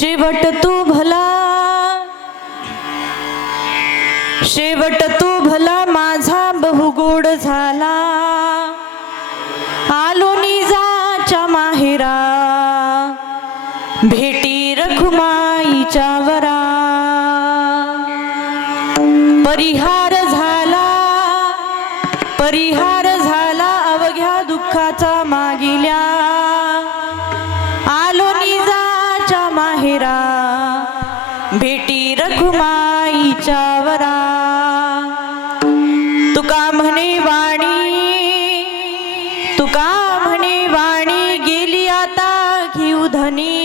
शेवट तू भला, शेवट तू भला माझा बहुगोड झाला, आलो निजाच्या माहेरा, भेटी रखुमाईच्या वरा, परिहार झाला, परिहार झाला अवघ्या दुःखाचा मागिल्या, आलो निजाच्या माहेरा, भेटी रखुमाईच्या वरा. तुका म्हणे वाणी, तुका म्हणे वाणी, गेली आता घेऊ धनी,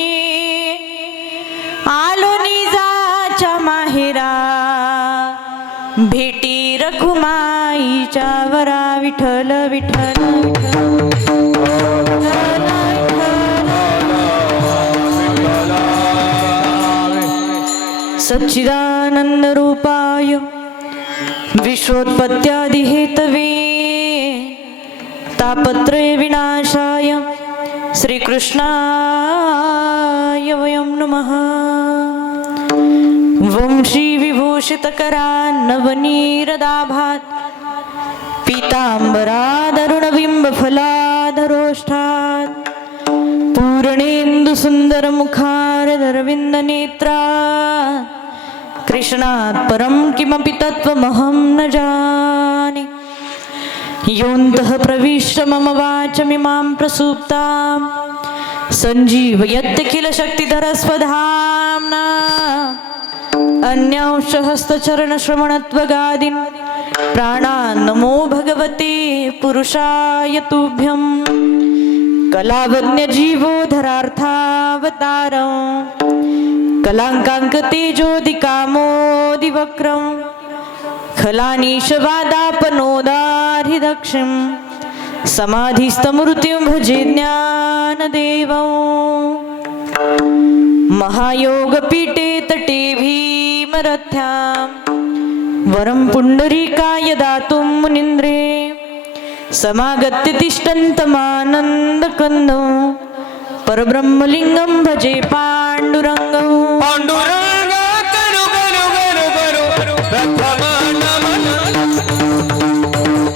आलो निजाच्या माहेरा, भेटी रखुमाईच्या वरा. विठ्ठल विठ्ठल सच्चिदानंद रूपाय विश्वोत्पत्त्यादि हेतवे तापत्रय विनाशाय श्रीकृष्णाय वयं नमः. वंशी विभूषितकरान्नवनीरदाभात पीतांबरादरुणबिंबफलाधरोष्ठात् पूर्णेन्दुसुन्दरमुखारदरविन्दनेत्रात् कृष्णात् परं किमपि तत्त्वमहं न जाने. योऽन्तः प्रविश्य मम वाचमिमां प्रसुप्तां सञ्जीवयत्यखिलशक्तिधरस्वधाम्ना अन्यांशहस्तचरणश्रवणत्वगादीन् प्राणान् नमो भगवते पुरुषाय तुभ्यं. कलावन्यजीवोधरार्थावतारं कलाङ्काङ्कतेजोदिकामोदिवक्रं खलानीशवादापनोदारिदक्षिं समाधिस्तमृत्युं भजे ज्ञानदेवं. महायोगपीठे तटे भीमरथ्यां वरं पुण्डरीकाय दातुं मुनीन्द्रे समागत्य तिष्ठन्तमानन्दकन्दं परब्रह्मलिङ्गं भजे पाण्डुरङ्गं. पांडुरंग करू करू करू करू प्रथम नमन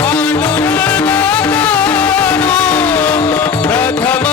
पांडुरंग करू प्रथम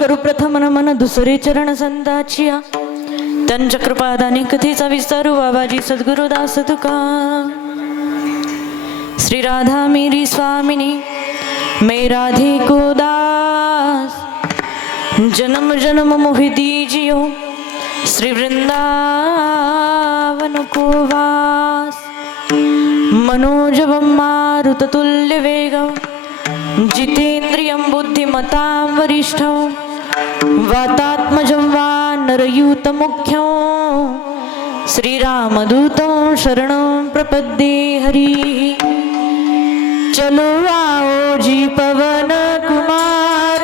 करू प्रथम नमन दुसरे चरण संताचिया. त्यांच्या कृपादाने कथेचा विस्तारू बाबाजी सद्गुरुदास तुका. श्री राधा मेरी स्वामिनी मैं राधे को दास, जन्म जन्म मोहि दीजियो श्री वृंदावन को वास. मनोजवं मारुततुल्य वेगं जितेन्द्रियं बुद्धिमतां वरिष्ठं वातात्मजं वानरयूतमुख्यं श्रीरामदूतं शरणं प्रपद्ये. हरि चलो आओ जी पवन कुमार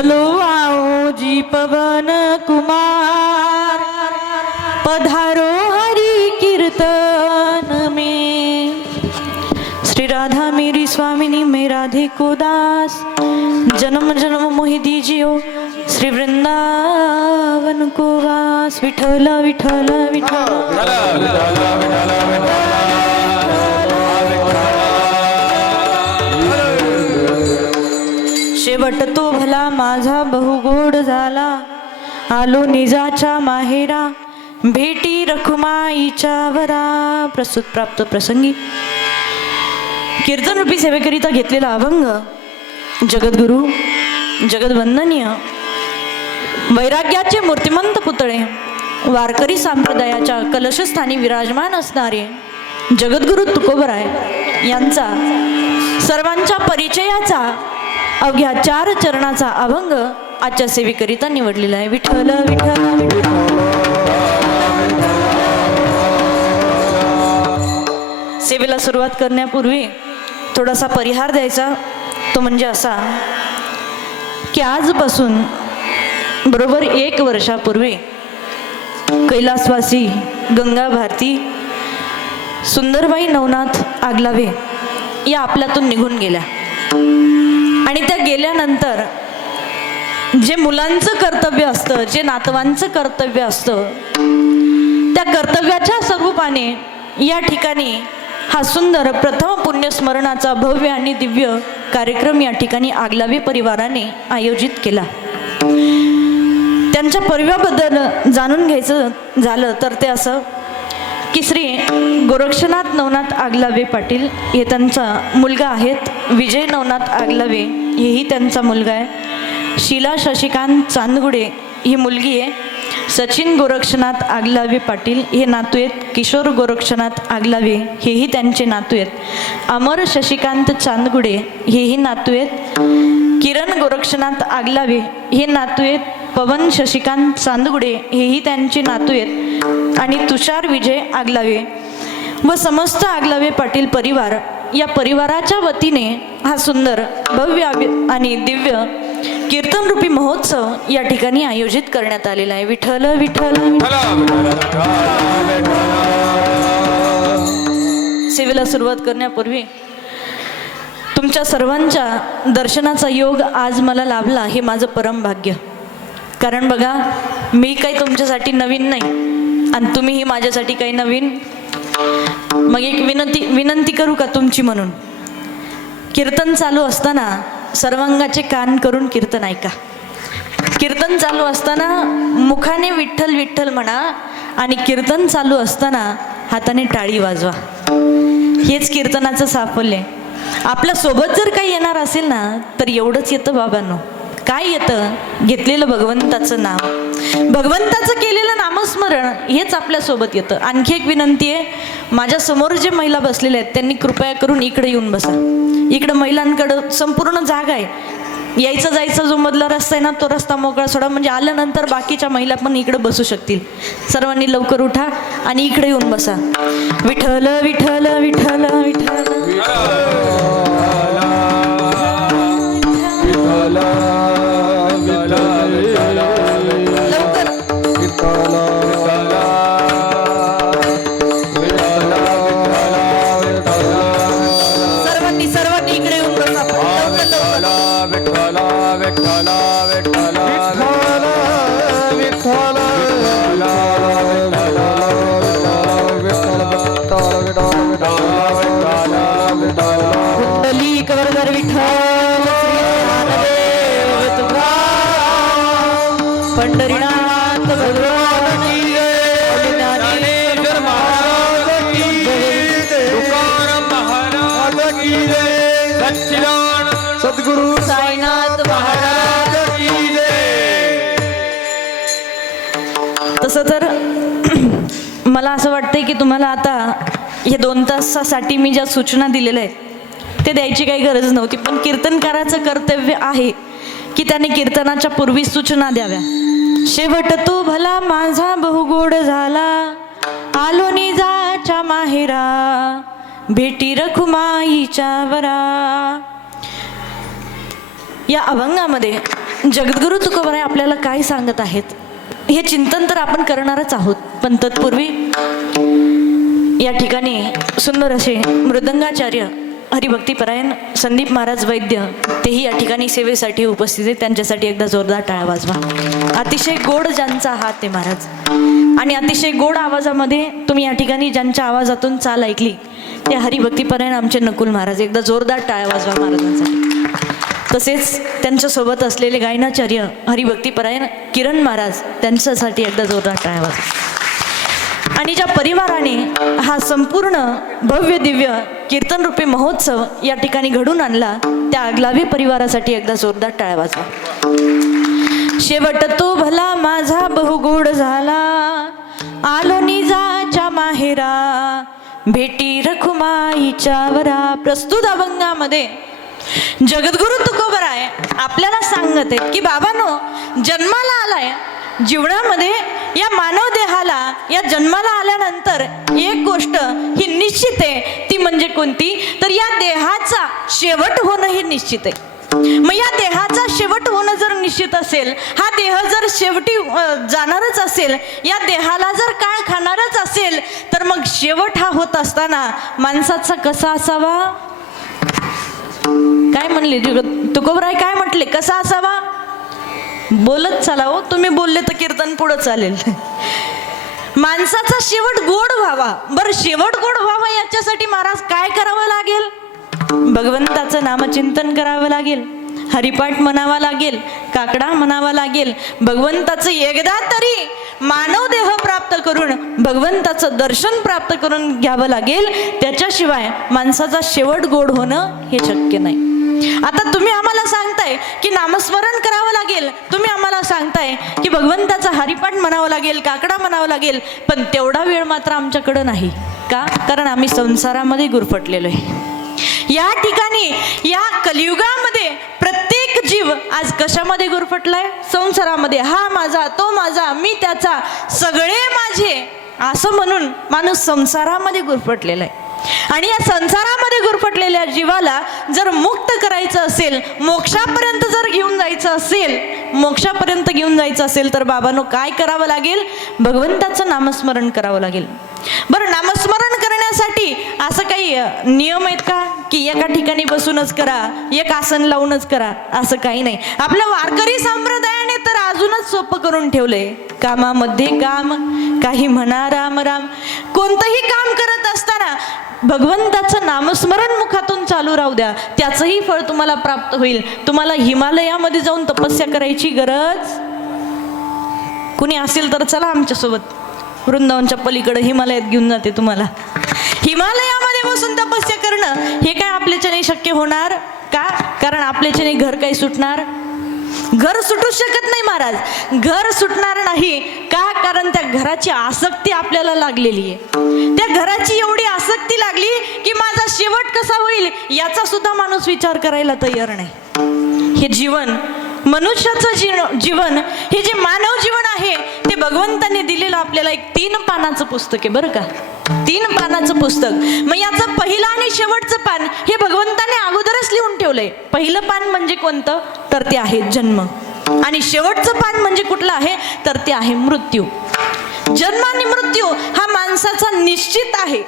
चलो आओ जी पवन कुमार, पधारो हरि कीर्तन में। श्री राधा मेरी स्वामिनी, मैं राधे को दास, जन्म जन्म मोहि दीजियो, श्री वृंदावन को वास। विठल विठल विठल शेवट तो भला माझा बहुगोड झाला, आलो निजाच्या माहेरा, भेटी रखुमाईच्या वरा। प्रस्तुत प्राप्त प्रसंगी कीर्तन रूपी सेवेकरिता घेतलेला अभंग जगद्गुरु जगदवंदनीय वैराग्याचे मूर्तिमंत पुतळे वारकरी संप्रदायाच्या कलशस्थानी विराजमान असणारे जगद्गुरु तुकोबराय यांचा सर्वांच्या परिचयाचा अवघ्या 4 चरणाचा अभंग आजच्या सेवेकरिता निवडलेला आहे। विठ्ठल विठ्ठल विठ्ठल। सेवेला सुरुवात करण्यापूर्वी थोडासा परिहार द्यायचा, तो म्हणजे असा की आजपासून बरोबर 1 वर्षापूर्वी कैलासवासी गंगा भारती सुंदरबाई नवनाथ आगलावे या आपल्यातून निघून गेल्या आणि त्या गेल्यानंतर जे मुलांचं कर्तव्य असतं, जे नातवांचं कर्तव्य असतं, त्या कर्तव्याच्या स्वरूपाने या ठिकाणी हा सुंदर प्रथम पुण्यस्मरणाचा भव्य आणि दिव्य कार्यक्रम या ठिकाणी आगलावे परिवाराने आयोजित केला। त्यांच्या परिवाराबद्दल जाणून घ्यायचं झालं तर ते असं की श्री गोरक्षनाथ नवनाथ आगलावे पाटील हे त्यांचा मुलगा आहेत, विजय नवनाथ आगलावे हेही त्यांचा मुलगा आहे, शीला शशिकांत चांदगुडे ही मुलगी आहे, सचिन गोरक्षनाथ आगलावे पाटील हे नातू आहेत, किशोर गोरक्षनाथ आगलावे हेही त्यांचे नातू आहेत, अमर शशिकांत चांदगुडे हेही नातू आहेत, किरण गोरक्षनाथ आगलावे हे नातू आहेत, पवन शशिकांत चांदगुडे हेही त्यांचे नातू आहेत आणि तुषार विजय आगलावे व समस्त आगलावे पाटील परिवार या परिवाराच्या वतीने हा सुंदर भव्य आणि दिव्य कीर्तन रूपी महोत्सव या ठिकाणी आयोजित करण्यात आलेला आहे। विठ्ठल विठ्ठल। सेवेला सुरुवात करण्यापूर्वी तुमच्या सर्वांच्या दर्शनाचा योग आज मला लाभला हे माझं परम भाग्य। कारण बघा, मी काही तुमच्यासाठी नवीन नाही आणि तुम्हीही माझ्यासाठी काही नवीन। मग एक विनंती करू का तुमची म्हणून? कीर्तन चालू असताना सर्वांगाचे कान करून कीर्तन ऐका। कीर्तन चालू असताना मुखाने विठ्ठल विठ्ठल म्हणा आणि कीर्तन चालू असताना हाताने टाळी वाजवा। हेच कीर्तनाचं साफल्य। आपल्या सोबत जर काही येणार असेल ना तर एवढंच येतं बाबांनो। काय येतं? घेतलेलं भगवंताचं नाम, भगवंताचं केलेलं नामस्मरण हेच आपल्या सोबत येतं। आणखी एक विनंती आहे, माझ्या समोर जे महिला बसलेल्या आहेत त्यांनी कृपया करून इकडे येऊन बसा। इकडं महिलांकडं संपूर्ण जागा आहे, यायचं जायचं जो मधला रस्ता आहे ना तो रस्ता मोकळा सोडा, म्हणजे आल्यानंतर बाकीच्या महिला पण इकडे बसू शकतील। सर्वांनी लवकर उठा आणि इकडे येऊन बसा। विठ्ठल विठ्ठल विठ्ठल विठ्ठल। सर्वांनी इकडे येऊन बसा। कुंडली कवरधर विठ्ठल पंढरीनाथ भगवान की जय, ज्ञानेश्वर महाराज की जय, तुकाराम महाराज की जय, सच्चिदानंद सद्गुरु साईनाथ महाराज की जय। तसं तर मला असं वाटतंय की तुम्हाला आता हे 2 तासासाठी मी ज्या सूचना दिलेल्या आहेत ते द्यायची काही गरज नव्हती, पण कीर्तनकाराचं कर्तव्य आहे की त्याने कीर्तनाच्या पूर्वी सूचना द्याव्या। शेवट तो भला माझा बहुगोड झाला, आलो निजाच्या माहेरा, भेटी रखुमाईच्या वरा। या अभंगामध्ये जगद्गुरु तुकोबराय आपल्याला काय सांगत आहेत हे चिंतन तर आपण करणारच आहोत, पण तत्पूर्वी या ठिकाणी सुंदर असे मृदंगाचार्य हरिभक्तीपरायण संदीप महाराज वैद्य तेही या ठिकाणी सेवेसाठी उपस्थित आहेत. त्यांच्यासाठी एकदा जोरदार टाळ्या वाजवा. अतिशय गोड ज्यांचा हात आहे महाराज, आणि अतिशय गोड आवाजामध्ये तुम्ही या ठिकाणी ज्यांच्या आवाजातून चाल ऐकली ते हरिभक्तीपरायण आमचे नकुल महाराज. एकदा जोरदार टाळ्या वाजवा महाराजांसाठी. तसेच त्यांच्यासोबत असलेले गायनाचार्य हरिभक्तीपरायण किरण महाराज, त्यांच्यासाठी एकदा जोरदार टाळ्या वाजवा. आणि ज्या परिवाराने हा संपूर्ण भव्य दिव्य कीर्तन रूपी महोत्सव या ठिकाणी घडून आणला त्या अगलावी परिवारासाठी एकदा जोरदार टाळ्या वाजवा. शेवट तो भला माझा बहुगोड झाला, आलो निजाच्या माहेरा, भेटी रखुमाईच्या वरा. प्रस्तुत अभंगामध्ये जगद्गुरु तुकोबराय आपल्याला सांगत आहेत की बाबांनो, जन्माला आलाय जीवनामध्ये, या मानव देहाला या जन्माला आल्यानंतर एक गोष्ट ही निश्चित आहे, ती म्हणजे कोणती, तर या देहाचा शेवट होणं हे निश्चित आहे. मग या देहाचा शेवट होणं जर निश्चित असेल, हा देह जर शेवटी जाणारच असेल, या देहाला जर काळ खाणारच असेल, तर मग शेवट हा होत असताना माणसाचा कसा असावा? काय म्हणले तुकोबराय, काय म्हटले, कसा असावा? बोलत चला हो, तुम्ही बोलले तर कीर्तन पुढं चालेल. माणसाचा शेवट गोड व्हावा. बरं, शेवट गोड व्हावा याच्यासाठी महाराज काय करावं लागेल? भगवंताचं नामचिंतन करावं लागेल, हरिपाठ म्हणावा लागेल, काकडा म्हणावा लागेल. भगवंताचं एकदा तरी मानव देह प्राप्त करून भगवंताचं दर्शन प्राप्त करून घ्यावं लागेल. त्याच्याशिवाय माणसाचा शेवट गोड होणं हे शक्य नाही. आता तुम्ही आम्हाला सांगताय की नामस्मरण करावं लागेल, तुम्ही आम्हाला सांगताय की भगवंताचा हरिपाठ म्हणावं लागेल, काकडा म्हणावं लागेल, पण तेवढा वेळ मात्र आमच्याकडं नाही. का? कारण आम्ही संसारामध्ये गुरफटलेलो आहे. या ठिकाणी या कलियुगामध्ये प्रत्येक जीव आज कशामध्ये गुरफटलाय? संसारामध्ये. हा माझा, तो माझा, मी त्याचा, सगळे माझे, असं म्हणून माणूस संसारामध्ये गुरफटलेला आहे. आणि या संसारामध्ये गुरफटलेल्या जीवाला जर मुक्त करायचं असेल, मोक्षापर्यंत जर घेऊन जायचं असेल, मोक्षापर्यंत घेऊन जायचं असेल, तर बाबांनो काय करावं लागेल? भगवंताचं नामस्मरण करावं लागेल. बरं, नामस्मरण करण्यासाठी असं काही नियम आहेत का की एका ठिकाणी बसूनच करा, एक आसन लावूनच करा? असं काही नाही. आपल्या वारकरी संप्रदायाने तर अजूनच सोपं करून ठेवलंय. कामामध्ये काम, काही म्हणा राम राम. कोणतंही काम करत असताना भगवंताचं नामस्मरण मुखातून चालू राहू द्या, त्याचंही फळ तुम्हाला प्राप्त होईल. तुम्हाला हिमालयामध्ये जाऊन तपस्या करायची गरज, कुणी असेल तर चला आमच्यासोबत, वृंदावनच्या पलीकडे हिमालयात घेऊन जाते तुम्हाला. हिमालयामध्ये बसून तपस्या करणं हे काय आपल्याच्याने शक्य होणार का? कारण आपल्याच्याने घर काही सुटणार? घर सुटू शकत नाही महाराज. घर सुटणार नाही का? कारण त्या घराची आसक्ती आपल्याला लागलेली आहे. त्या घराची एवढी आसक्ती लागली की माझा शेवट कसा होईल याचा सुद्धा माणूस विचार करायला तयार नाही. हे जीवन, मनुष्याचं जीवन, हे जे मानव जीवन आहे ते भगवंताने दिलेलं आपल्याला एक 3 पानाचं पुस्तक आहे. बरं का, 3 पानाचं पुस्तक. मग याचं पहिलं आणि शेवटचं पान हे भगवंताने अगोदरच लिहून ठेवलंय. पहिलं पान म्हणजे कोणतं? तर ते आहे जन्म. आणि शेवटचं पान म्हणजे कुठलं आहे? तर ते आहे मृत्यू. जन्म आणि मृत्यू हा माणसाचा निश्चित आहे.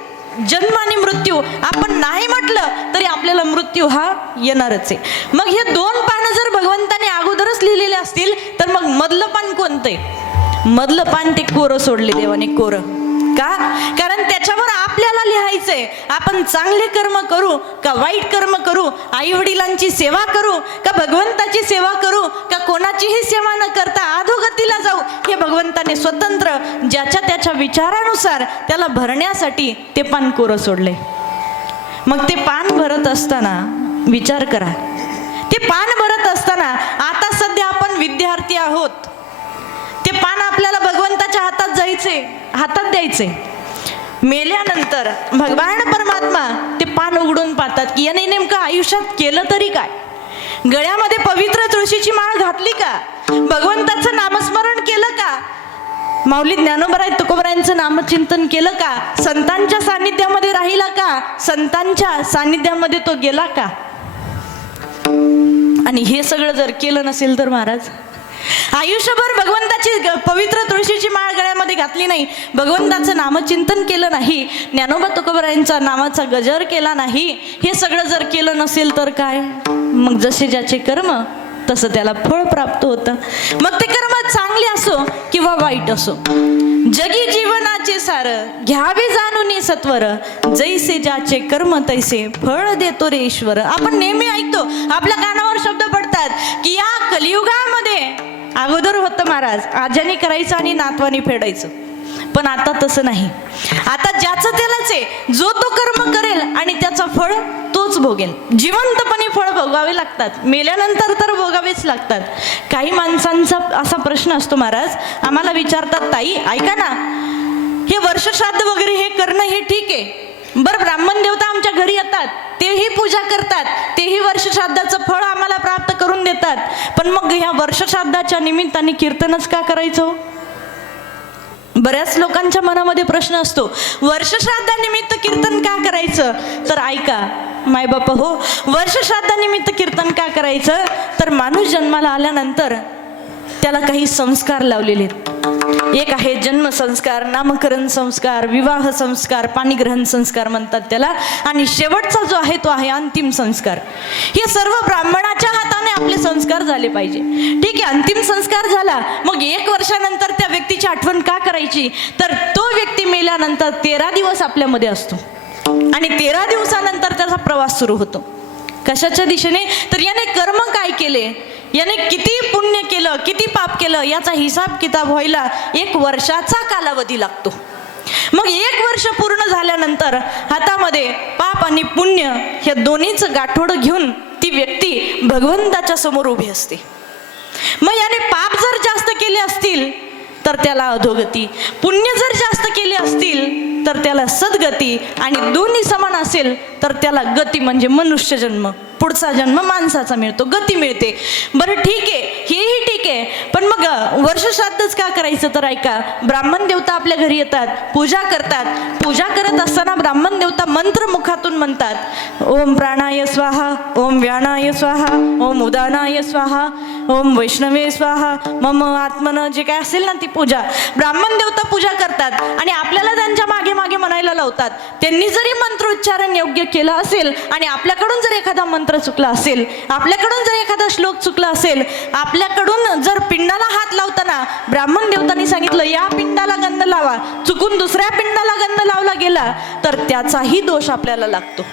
जन्म आणि मृत्यू आपण नाही म्हटलं तरी आपल्याला मृत्यू हा येणारच आहे. मग हे 2 पानं जर भगवंताने अगोदरच लिहिलेले असतील तर मग मधलं पान कोणतंय? मधलं पान ते कोरं सोडले देवाने, कोरं. का? कारण त्याच्यावर आपल्याला लिहायचंय आपण चांगले कर्म करू का वाईट कर्म करू, आई वडिलांची सेवा करू का भगवंताची सेवा करू, का कोणाचीही सेवा न करता अधोगतीला जाऊ, हे भगवंताने स्वतंत्र ज्याच्या त्याच्या विचारानुसार त्याला भरण्यासाठी ते पान कोरं सोडले. मग ते पान भरत असताना विचार करा, ते पान भरत असताना आता सध्या आपण विद्यार्थी आहोत. ते पान आपल्याला भगवंताच्या हातात द्यायचे. मेल्यानंतर भगवान परमात्मा ते पान उघडून पाहतात की याने नेमकं आयुष्यात केलं तरी काय? गळ्यामध्ये पवित्र तुळशीची माळ घातली का? भगवंताचं नामस्मरण केलं का? माऊली ज्ञानोबराय तुकोबरायांचं नामचिंतन केलं का? संतांच्या सानिध्यामध्ये राहिला का? संतांच्या सानिध्यामध्ये तो गेला का? आणि हे सगळं जर केलं नसेल तर महाराज, आयुष्यभर भगवंताची पवित्र तुळशीची माळ गळ्यामध्ये घातली नाही, भगवंताचं नामचिंतन केलं नाही, ज्ञानोबा तुकोबारायांचा नामाचा गजर केला नाही, हे सगळं जर केलं नसेल तर काय, मग जसे ज्याचे कर्म तसं त्याला फळ प्राप्त होतं. मग ते कर्म चांगले असो किंवा वाईट असो. जगी जीवनाचे सार घ्यावे जाणून सत्वर, जैसे ज्याचे कर्म तैसे फळ देतो रे ईश्वर. आपण नेहमी ऐकतो, आपल्या कानावर शब्द पडतात की या कलियुगामध्ये अगोदर होतं महाराज, आज्याने करायचं आणि नातवाने फेडायचं, पण आता तसं नाही. आता ज्याचं त्यालाच आहे, जो तो कर्म करेल आणि त्याचं फळ तोच भोगेल. जिवंतपणे फळ भोगावे लागतात, मेल्यानंतर तर भोगावेच लागतात. काही माणसांचा असा प्रश्न असतो महाराज, आम्हाला विचारतात, ताई ऐका ना, हे वर्षश्राद्ध वगैरे हे करणं हे ठीक आहे, बरं ब्राह्मण देवता आमच्या घरी येतात, तेही पूजा करतात, तेही वर्षश्राद्धाचं फळ आम्हाला प्राप्त करून देतात, पण मग ह्या वर्षश्राद्धाच्या निमित्ताने कीर्तनच का करायचं? बऱ्याच लोकांच्या मनामध्ये प्रश्न असतो, वर्षश्राद्धानिमित्त कीर्तन का करायचं? तर ऐका मायबाप हो, वर्षश्राद्धानिमित्त कीर्तन का करायचं? तर माणूस जन्माला आल्यानंतर त्याला काही संस्कार लावलेले आहेत. एक आहे जन्म संस्कार, नामकरण संस्कार, विवाह संस्कार, पाणीग्रहण संस्कार म्हणतात त्याला, आणि शेवटचा जो आहे तो आहे अंतिम संस्कार. हे सर्व ब्राह्मणाच्या हाताने आपले संस्कार झाले पाहिजे. ठीक आहे, अंतिम संस्कार झाला, मग 1 वर्षानंतर त्या व्यक्तीची आठवण का करायची? तर तो व्यक्ती मेल्यानंतर 13 दिवस आपल्यामध्ये असतो आणि 13 दिवसानंतर त्याचा प्रवास सुरू होतो. कशाच्या दिशेने? तर याने कर्म काय केले, याने किती पुण्य केलं, किती पाप केलं, याचा हिसाब किताब व्हायला 1 वर्षाचा कालावधी लागतो. मग 1 वर्ष पूर्ण झाल्यानंतर हातामध्ये पाप आणि पुण्य हे दोन्हीचं गाठोडं घेऊन ती व्यक्ती भगवंताच्या समोर उभी असते. मग याने पाप जर जास्त केले असतील तर त्याला अधोगती, पुण्य जर जास्त केले असतील तर त्याला सद्गती, आणि दोन्ही समान असेल तर त्याला गती म्हणजे मनुष्य जन्म, पुढचा जन्म माणसाचा मिळतो, गती मिळते. बरं ठीक आहे, हेही ठीक आहे, पण मग वर्षश्राद्धच का करायचं? तर ऐका, ब्राह्मण देवता आपल्या घरी येतात, पूजा करतात, पूजा करत असताना ब्राह्मण देवता मंत्र मुखातून म्हणतात, ओम प्राणाय स्वाहा, ओम व्यानाय स्वाहा, ओम उदानाय स्वाहा, ओम वैष्णवे स्वाहा, मम आत्मन, जे काय असेल ना ती पूजा ब्राह्मण देवता पूजा करतात आणि आपल्याला त्यांच्या मागे मागे म्हणायला लावतात. त्यांनी जरी मंत्रोच्चारण योग्य केलं असेल आणि आपल्याकडून जर एखादा मंत्र चुकला असेल, आपल्याकडून जर एखादा श्लोक चुकला असेल, आपल्याकडून जर पिंडाला हात लावताना ब्राह्मण देवतांनी सांगितलं या पिंडाला गंध लावा, चुकून दुसऱ्या पिंडाला गंध लावला गेला तर त्याचाही दोष आपल्याला लागतो.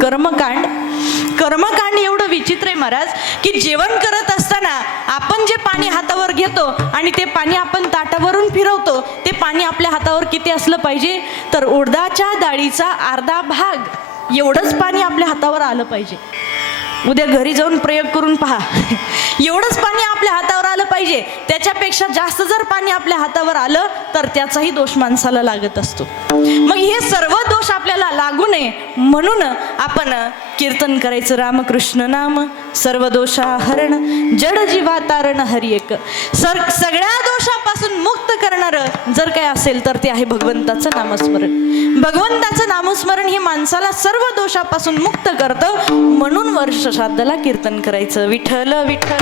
कर्मकांड एवढं विचित्र आहे महाराज की जेवण करत असताना आपण जे पाणी हातावर घेतो आणि ते पाणी आपण ताटावरून फिरवतो, ते पाणी आपल्या हातावर किती असलं पाहिजे? तर उडदाच्या डाळीचा अर्धा भाग एवढंच पाणी आपल्या हातावर आलं पाहिजे. उद्या घरी जाऊन प्रयोग करून पहा, एवढंच पाणी आपल्या हातावर आलं पाहिजे. त्याच्यापेक्षा जास्त जर पाणी आपल्या हातावर आलं तर त्याचाही दोष माणसाला लागत असतो. मग हे सर्व दोष आपल्याला लागू नये म्हणून आपण कीर्तन करायचं, रामकृष्ण नाम सर्व दोषाहरण, जड जीवा तारण हरी एक. सगळ्या दोषापासून मुक्त करणारं जर काय असेल तर ते आहे भगवंताचं नामस्मरण. भगवंताचं नामस्मरण हे माणसाला सर्व दोषापासून मुक्त करतं, म्हणून वर्षश्राद्धाला कीर्तन करायचं. विठ्ठल विठ्ठल.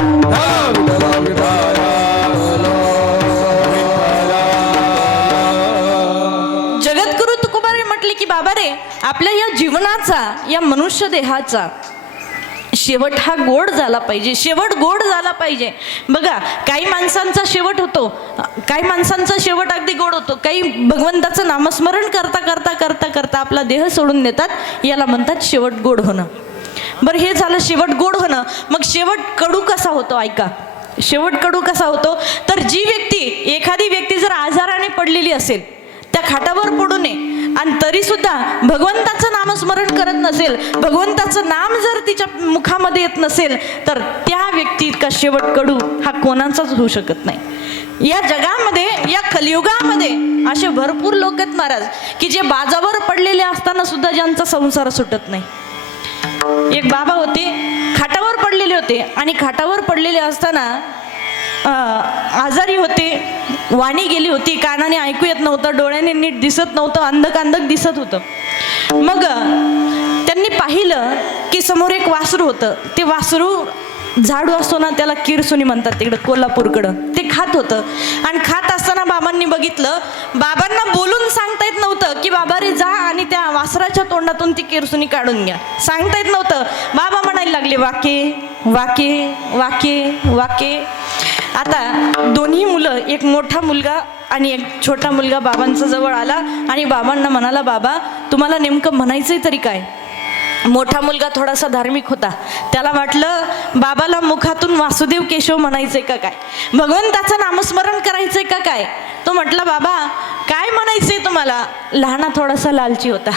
जगद्गुरु तुकोबारे म्हटले की बाबा रे, आपल्या या जीवनाचा, या मनुष्य देहाचा शेवट हा गोड झाला पाहिजे, शेवट गोड झाला पाहिजे. बघा, काही माणसांचा शेवट होतो, काही माणसांचा शेवट अगदी गोड होतो, काही भगवंताचं नामस्मरण करता करता करता करता आपला देह सोडून देतात, याला म्हणतात शेवट गोड होणं. बरं, हे झालं शेवट गोड होणं. मग शेवट कडू कसा होतो? ऐका, शेवट कडू कसा होतो? तर जी व्यक्ती, एखादी व्यक्ती जर आजाराने पडलेली असेल, त्या खाटावर पडू नये आणि तरी सुद्धा भगवंताचं नामस्मरण करत नसेल, भगवंताचं नाम जर तिच्या मुखामध्ये येत नसेल, तर त्या व्यक्ती इतका शेवट कडू हा कोणाचाच होऊ शकत नाही. या जगामध्ये, या कलियुगामध्ये असे भरपूर लोक आहेत महाराज की जे बाजावर पडलेले असताना सुद्धा ज्यांचा संसार सुटत नाही. एक बाबा होते, खाटावर पडलेले होते आणि खाटावर पडलेले असताना आजारी होते, वाणी गेली होती, कानाने ऐकू येत नव्हतं, डोळ्याने नीट दिसत नव्हतं, अंधक दिसत होतं. मग त्यांनी पाहिलं की समोर एक वासरू होतं. ते वासरू झाडू असतो ना, त्याला किरसुनी म्हणतात तिकडं कोल्हापूरकडं. ते खात होतं आणि खात असताना बाबांनी बघितलं, बाबांना बोलून सांगता येत नव्हतं की बाबा रे जा आणि त्या वासराच्या तोंडातून ती किरसुनी काढून घ्या. सांगता येत नव्हतं. बाबा म्हणायला लागले वाके वाके वाके वाके. आता दोन्ही मुलं, एक मोठा मुलगा आणि एक छोटा मुलगा बाबांच्या जवळ आला आणि बाबांना म्हणाला, बाबा तुम्हाला नेमकं म्हणायचंय तरी काय? मोठा मुलगा थोडासा धार्मिक होता. त्याला वाटलं बाबाला मुखातून वासुदेव केशव म्हणायचंय का काय, भगवंताचं नामस्मरण करायचंय का काय. तो म्हटला, बाबा काय म्हणायचंय तुम्हाला? लहाना थोडासा लालची होता.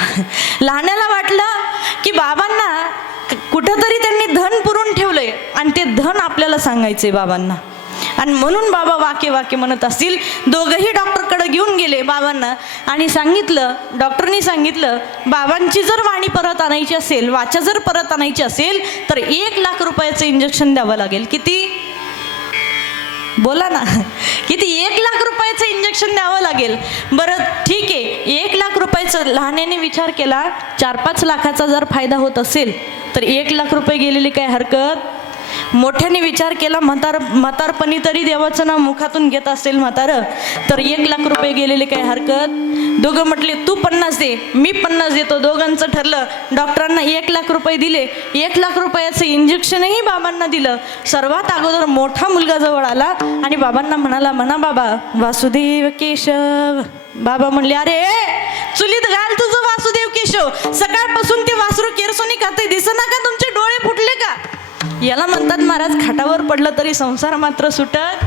लहान्याला वाटलं की बाबांना कुठंतरी त्यांनी धन पुरून ठेवलंय आणि ते धन आपल्याला सांगायचंय बाबांना, आणि म्हणून बाबा वाके वाके म्हणत असतील. दोघंही डॉक्टरकडे घेऊन गेले बाबांना आणि सांगितलं, डॉक्टरनी सांगितलं बाबांची जर वाणी परत आणायची असेल, वाचा जर परत आणायची असेल तर 1 लाख रुपयाचं इंजेक्शन द्यावं लागेल. किती बोला ना, किती? 1 लाख रुपयाचं इंजेक्शन द्यावं लागेल. बरं ठीक आहे, 1 लाख रुपयाचं. लहान्याने विचार केला 4-5 लाखाचा जर फायदा होत असेल तर 1 लाख रुपये गेलेली काय हरकत. मोठ्याने विचार केला, म्हातारपणी तरी देवाचं नाव मुखातून घेत असेल म्हातारं, तर 1 लाख रुपये गेलेले काय हरकत. दोघं म्हटले तू 50 दे, मी 50 देतो. दोघांचं ठरलं. डॉक्टरांना 1 लाख रुपये दिले. 1 लाख रुपयाचं इंजेक्शनही बाबांना दिलं. सर्वात अगोदर मोठा मुलगा जवळ आला आणि बाबांना म्हणाला, म्हणा बाबा वासुदेव केशव. बाबा म्हणले, अरे चुलीत घाल तुझं वासुदेव केशव. सकाळपासून ते वासरू केरसुनी खाते, दिसना का? तुमचे डोळे फुटले का? याला म्हणतात महाराज, खाटावर पडलं तरी संसार मात्र सुटत.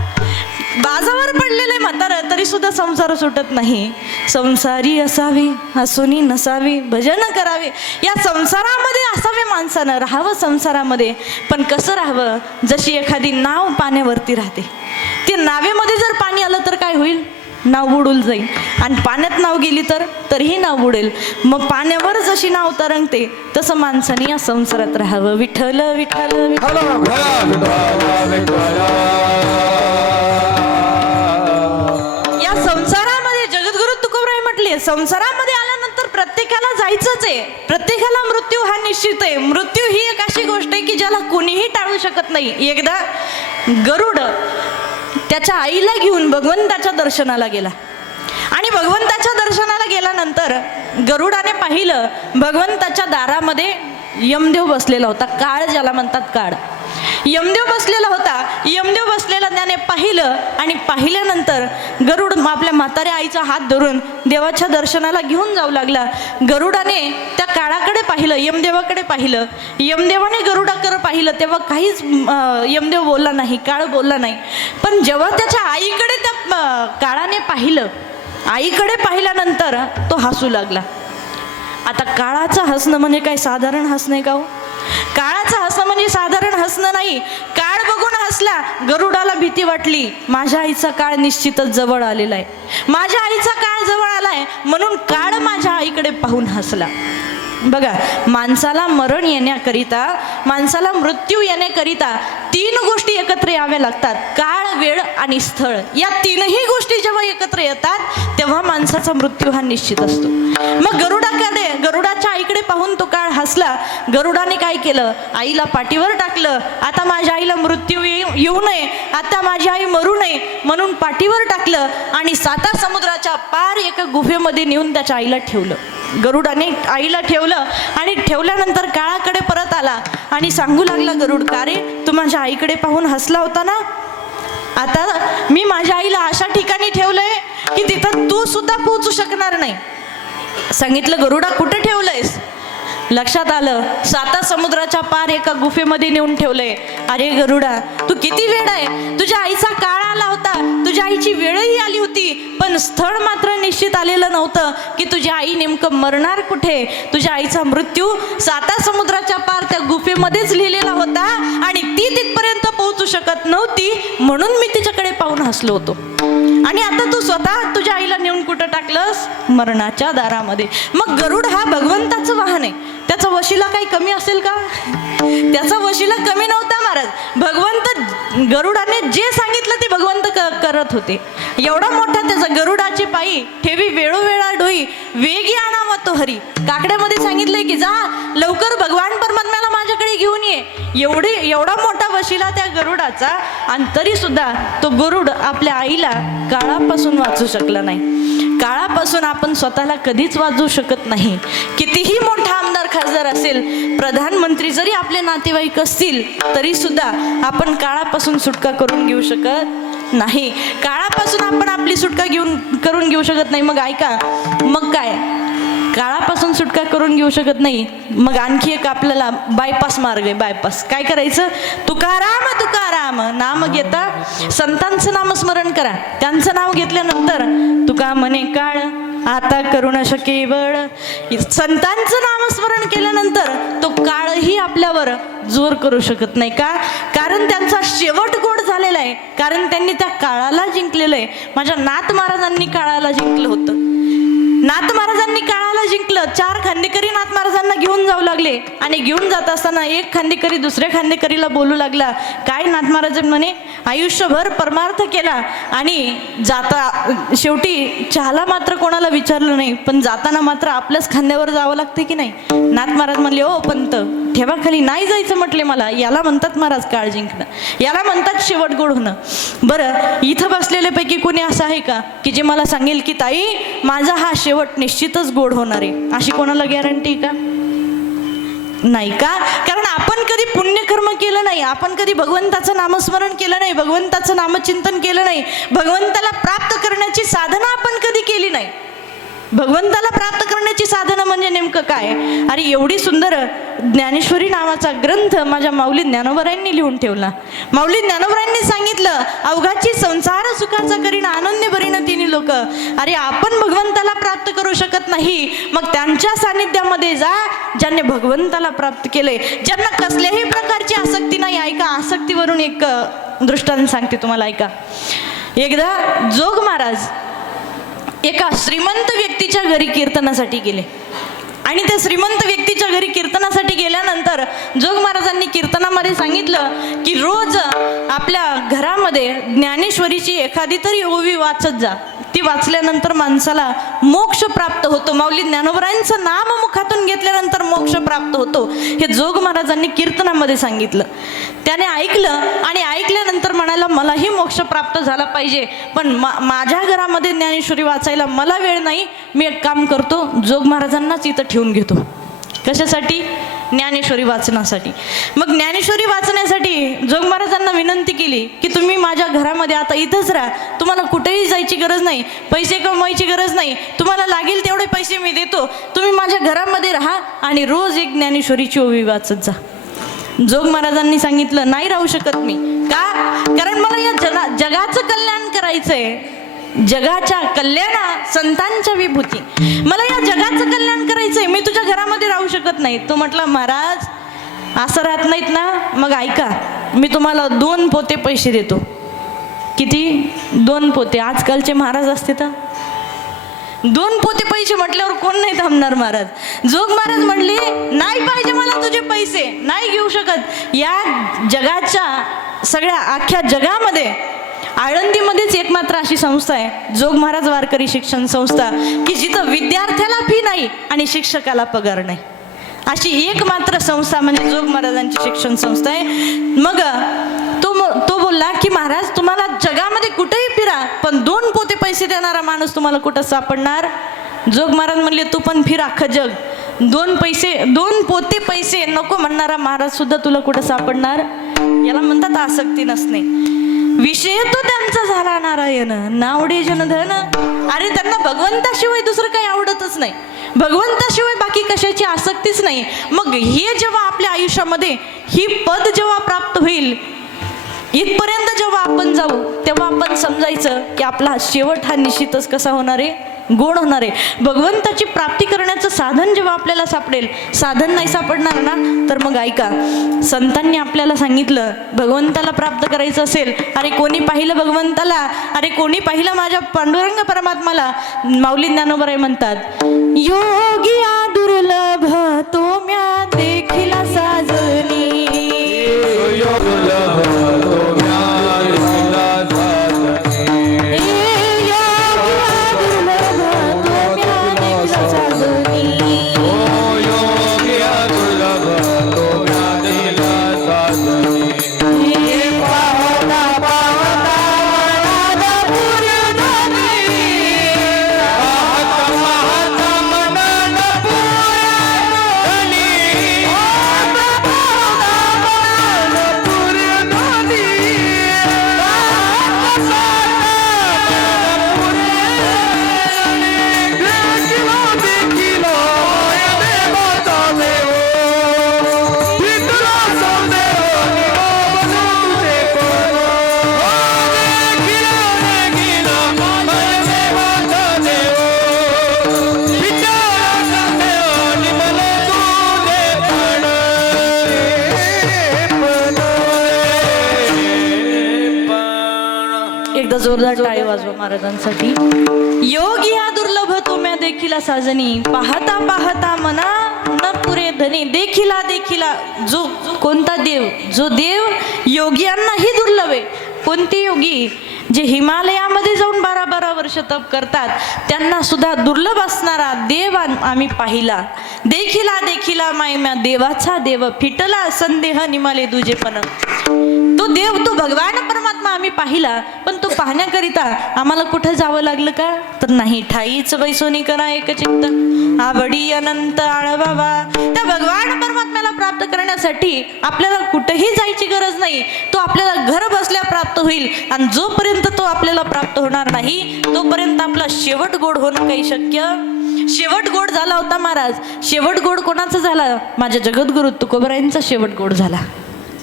बाजावर पडलेले म्हातारं तरी सुद्धा संसार सुटत नाही. संसारी असावे, हसुनी नसावे, भजन करावे. या संसारामध्ये असावे माणसानं, राहावं संसारामध्ये. पण कसं राहावं? जशी एखादी नाव पाण्यावरती राहते. ते नावेमध्ये जर पाणी आलं तर काय होईल? नाव बुडून जाईल. आणि पाण्यात नाव गेली तर तरीही नाव बुडेल. मग पाण्यावर जशी नाव तरंगते तसं माणसाने या संसारात राहावं. विठ्ठल विठ्ठल विठ्ठल. या संसारामध्ये जगद्गुरु तुकोबराय म्हटले, संसारामध्ये आल्यानंतर प्रत्येकाला जायचंच आहे. प्रत्येकाला मृत्यू हा निश्चित आहे. मृत्यू ही एक अशी गोष्ट आहे की ज्याला कुणीही टाळू शकत नाही. एकदा गरुड त्याच्या आईला घेऊन भगवंताच्या दर्शनाला गेला आणि भगवंताच्या दर्शनाला गेल्यानंतर गरुडाने पाहिलं भगवंताच्या दारामध्ये यमदेव बसलेला होता. काळ ज्याला म्हणतात, काळ. यमदेव बसलेला होता. यमदेव बसलेला त्याने पाहिलं आणि पाहिल्यानंतर गरुड आपल्या म्हाताऱ्या आईचा हात धरून देवाच्या दर्शनाला घेऊन जाऊ लागला. गरुडाने त्या काळाकडे पाहिलं, यमदेवाकडे पाहिलं. यमदेवाने गरुडाकडे पाहिलं तेव्हा काहीच यमदेव बोलला नाही, काळ बोलला नाही. पण जेव्हा त्याच्या आईकडे त्या काळाने पाहिलं, आईकडे पाहिल्यानंतर तो हसू लागला. आता काळाचं हसणं म्हणजे काय साधारण हसणं आहे का हो? काळाचं हसणं म्हणजे साधारण हसणं नाही. काळ बघून हसला. गरुडाला भीती वाटली, माझ्या आईचा काळ निश्चितच जवळ आलेला आहे. माझ्या आईचा काळ जवळ आलाय म्हणून काळ माझ्या आईकडे पाहून हसला. बघा, माणसाला मरण येण्याकरिता, माणसाला मृत्यू येण्याकरिता 3 गोष्टी एकत्र याव्या लागतात. काळ, वेळ आणि स्थळ. या 3ही गोष्टी जेव्हा एकत्र येतात तेव्हा माणसाचा मृत्यू हा निश्चित असतो. मग गरुडाच्या आईकडे पाहून तो काळ हसला. गरुडाने काय केलं? आईला पाठीवर टाकलं. आता माझ्या आईला मृत्यू येऊ नये, आता माझी आई मरू नये म्हणून पाठीवर टाकलं आणि 7 समुद्राच्या पार एका गुफेमध्ये नेऊन त्याच्या आईला ठेवलं. गरुडाने आईला ठेवलं आणि ठेवल्यानंतर काळाकडे परत आला आणि सांगू लागला, गरुड का रे, तू माझ्या आईकडे पाहून हसला होता ना? आता मी माझ्या आईला अशा ठिकाणी ठेवलंय की तिथं तू सुद्धा पोहोचू शकणार नाही. सांगितलं, गरुडा कुठे ठेवलंयस? लक्षात आलं, 7 समुद्राच्या पार एका गुफेमध्ये नेऊन ठेवलंय. अरे गरुडा, तू किती वेळ आहे? तुझ्या आईचा काळ आला होता, तुझ्या आईची वेळही आली होती, पण स्थळ मात्र निश्चित आलेलं नव्हतं की तुझी आई नेमकं मरणार कुठे. तुझ्या आईचा मृत्यू 7 समुद्राच्या पार त्या गुफेमध्येच लिहिलेला होता आणि ती तिथपर्यंत पोहोचू शकत नव्हती म्हणून मी तिच्याकडे पाहून हसलो होतो. आणि आता तू स्वतः तुझ्या आईला नेऊन कुठं टाकलंस? मरणाच्या दारामध्ये. मग गरुड हा भगवंताचं वाहन आहे. त्याचा वशिला काही कमी असेल का? त्याचा वशिला कमी नव्हता महाराज. भगवंत गरुडाने जे सांगितलं ते भगवंत करत होते. एवढा मोठा त्याचा गरुडाची पायी ठेवी वेळोवेळा डोई, वेगी आणावा तो हरी. काकड्यामध्ये सांगितलंय की जा लवकर भगवान परमात्म्याला माझ्याकडे घेऊन ये. एवढा मोठा शिला त्या गरुडाचा, आणि तरी सुद्धा तो गरुड आपल्या आईला काळापासून वाचू शकला नाही. काळापासून आपण स्वतःला कधीच वाचू शकत नाही. कितीही मोठा आमदार खासदार असेल, प्रधानमंत्री जरी आपले नातेवाईक असतील, तरी सुद्धा आपण काळापासून सुटका करून घेऊ शकत नाही. काळापासून आपण आपली सुटका करून घेऊ शकत नाही. मग ऐका, मग काय, काळापासून सुटका करून घेऊ शकत नाही, मग आणखी एक आपल्याला बायपास मार्ग आहे. बायपास काय करायचं? तुकाराम तुकाराम नाम घेता संतांचं नामस्मरण करा. त्यांचं नाव घेतल्यानंतर तुका म्हणे काळ आता करू न शके बळ. संतांचं नामस्मरण केल्यानंतर तो काळही आपल्यावर जोर करू शकत नाही. का? कारण त्यांचा शेवट गोड झालेला आहे. कारण त्यांनी त्या काळाला जिंकलेलं आहे. माझ्या नाथ महाराजांनी काळाला जिंकलं होतं. नाथ महाराजांनी काळाला जिंकलं. 4 खांदेकरी नाथ महाराजांना घेऊन जाऊ लागले, आणि घेऊन जात असताना एक खांदेकरी दुसऱ्या खांदेकरीला बोलू लागला. काय? नाथ महाराज म्हणे, आयुष्यभर परमार्थ केला आणि शेवटी चहाला मात्र कोणाला विचारलं नाही, पण जाताना मात्र आपल्याच खांद्यावर जावं लागतं की नाही. नाथ महाराज म्हणले, ओ पंत, ठेवा खाली, नाही जायचं म्हटले मला. याला म्हणतात महाराज काळ जिंकणं, याला म्हणतात शेवट गोड होणं. बरं, इथं बसलेल्यापैकी कोणी असं आहे का की जे मला सांगेल की ताई माझा हा शेवट निश्चितच गोड होणार आहे? अशी कोणाला गॅरंटी का? नाही. का? कारण आपण कधी पुण्यकर्म केलं नाही, आपण कधी भगवंताचं नामस्मरण केलं नाही, भगवंताचं नामचिंतन केलं नाही, भगवंताला प्राप्त करण्याची साधना आपण कधी केली नाही. भगवंताला प्राप्त करण्याची साधना म्हणजे नेमकं काय? अरे एवढी सुंदर ज्ञानेश्वरी नावाचा ग्रंथ माझ्या माऊली ज्ञानोबरायांनी लिहून ठेवला. माऊली ज्ञानोबरायांनी सांगितलं, अवघाची संसार सुखाचा करीन आनंद भरीन तिन्ही लोक. अरे आपण भगवंताला प्राप्त करू शकत नाही, मग त्यांच्या सानिध्यामध्ये जा ज्यांनी भगवंताला प्राप्त केले, ज्यांना कसल्याही प्रकारची आसक्ती नाही. ऐका, आसक्तीवरून एक दृष्टांत सांगते तुम्हाला, ऐका. एकदा जोग महाराज एका श्रीमंत व्यक्तीच्या घरी कीर्तनासाठी गेले, आणि त्या श्रीमंत व्यक्तीच्या घरी कीर्तनासाठी गेल्यानंतर जोग महाराजांनी कीर्तनामध्ये सांगितलं की रोज आपल्या घरामध्ये ज्ञानेश्वरीची एखादी तरी ओवी वाचत जा. ती वाचल्यानंतर माणसाला मोक्ष प्राप्त होतो. माऊली ज्ञानोबरायांचं नाम मुखातून घेतल्यानंतर मोक्ष प्राप्त होतो, हे जोग महाराजांनी कीर्तनामध्ये सांगितलं. त्याने ऐकलं, आणि ऐकल्यानंतर म्हणाला मलाही मोक्ष प्राप्त झाला पाहिजे, पण माझ्या घरामध्ये ज्ञानेश्वरी वाचायला मला वेळ नाही. मी एक काम करतो, जोग महाराजांनाच इथं ठेवून घेतो. कशासाठी? ज्ञानेश्वरी वाचण्यासाठी. मग ज्ञानेश्वरी वाचण्यासाठी जोग महाराजांना विनंती केली की तुम्ही माझ्या घरामध्ये आता इथंच राहा, तुम्हाला कुठेही जायची गरज नाही, पैसे कमवायची गरज नाही, तुम्हाला लागेल तेवढे पैसे मी देतो, तुम्ही माझ्या घरामध्ये राहा आणि रोज एक ज्ञानेश्वरीची ओवी वाचत जा. जोग महाराजांनी सांगितलं नाही राहू शकत मी. का? कारण मला या जगाचं कल्याण करायचंय. जगाच्या कल्याणा संतांच्या विभूती, मला या जगाचं कल्याण करायचंय, मी तुझ्या घरामध्ये राहू शकत नाही. तो म्हटला महाराज असं राहत नाहीत ना, मग ऐका, मी तुम्हाला 2 पोते पैसे देतो. किती? 2 पोते. आजकालचे महाराज असते तर 2 पोते पैसे म्हटल्यावर कोण नाही थांबणार महाराज. जोग महाराज म्हणले नाही पाहिजे मला तुझे पैसे, नाही घेऊ शकत. या जगाच्या सगळ्या अख्ख्या जगामध्ये आळंदीमध्येच एकमात्र अशी संस्था आहे, जोग महाराज वारकरी शिक्षण संस्था, की जिथं विद्यार्थ्याला फी नाही आणि शिक्षकाला पगार नाही. अशी एकमात्र संस्था म्हणजे जोग महाराजांची शिक्षण संस्था आहे. मग तो बोलला की महाराज तुम्हाला जगामध्ये कुठेही फिरा, पण 2 पोते पैसे देणारा माणूस तुम्हाला कुठं सापडणार? जोग महाराज म्हणले तू पण फिर अख्खं जग, 2 पोते पैसे नको म्हणणारा महाराज सुद्धा तुला कुठं सापडणार? याला म्हणतात आसक्ती नसणे. विषय तो त्यांचा झाला नारायण, नावडे जनधन. अरे त्यांना भगवंताशिवाय दुसरं काही आवडतच नाही, भगवंताशिवाय बाकी कशाची आसक्तीच नाही. मग हे जेव्हा आपल्या आयुष्यामध्ये ही पद जेव्हा प्राप्त होईल, इथपर्यंत जेव्हा आपण जाऊ, तेव्हा आपण समजायचं की आपला शेवट हा निश्चितच कसा होणार आहे? गोड होणार आहे. भगवंताची प्राप्ती करण्याचं साधन जेव्हा आपल्याला सापडेल, साधन नाही सापडणार ना, तर मग ऐका, संतांनी आपल्याला सांगितलं भगवंताला प्राप्त करायचं असेल, अरे कोणी पाहिलं भगवंताला, अरे कोणी पाहिलं माझ्या पांडुरंग परमात्माला. माऊली ज्ञानोबराय म्हणतात, योगिया दुर्लभ तो म्या देखील साजनी, जोरदार टाळी वाजवा महाराजांसाठी. योग या दुर्लभ तुम्या देखिला साजनी, पाहता पाहता मना न पुरे धनी. देखिला देखिला जो कोणता देव, जो देव योगियांनाही दुर्लभ आहे. कोणते योगी? जे हिमालयामध्ये जाऊन 12-12 वर्ष तप करतात, त्यांना सुद्धा दुर्लभ असणारा देव आम्ही पाहिला. देखिला देखिला मायम्या देवाचा देव, फिटला संदेह निमाले दुजेपण. तो देव, तो भगवान परमात्मा आम्ही पाहिला, पण तो पाहण्याकरिता आम्हाला कुठं जावं लागलं का? तर नाही. ठाईच बैसोनी करा एक चित्त, आवडी अनंत आळवावा. त्या भगवान परमात्म्याला प्राप्त करण्यासाठी आपल्याला कुठेही जायची गरज नाही. तो आपल्याला घर बसल्या प्राप्त होईल. आणि जोपर्यंत तो आपल्याला प्राप्त होणार नाही, तोपर्यंत आपला शेवट गोड होणं काही शक्य. शेवट गोड झाला होता महाराज. शेवट गोड कोणाचा झाला? माझ्या जगद्गुरु तुकोबरायांचा शेवट गोड झाला.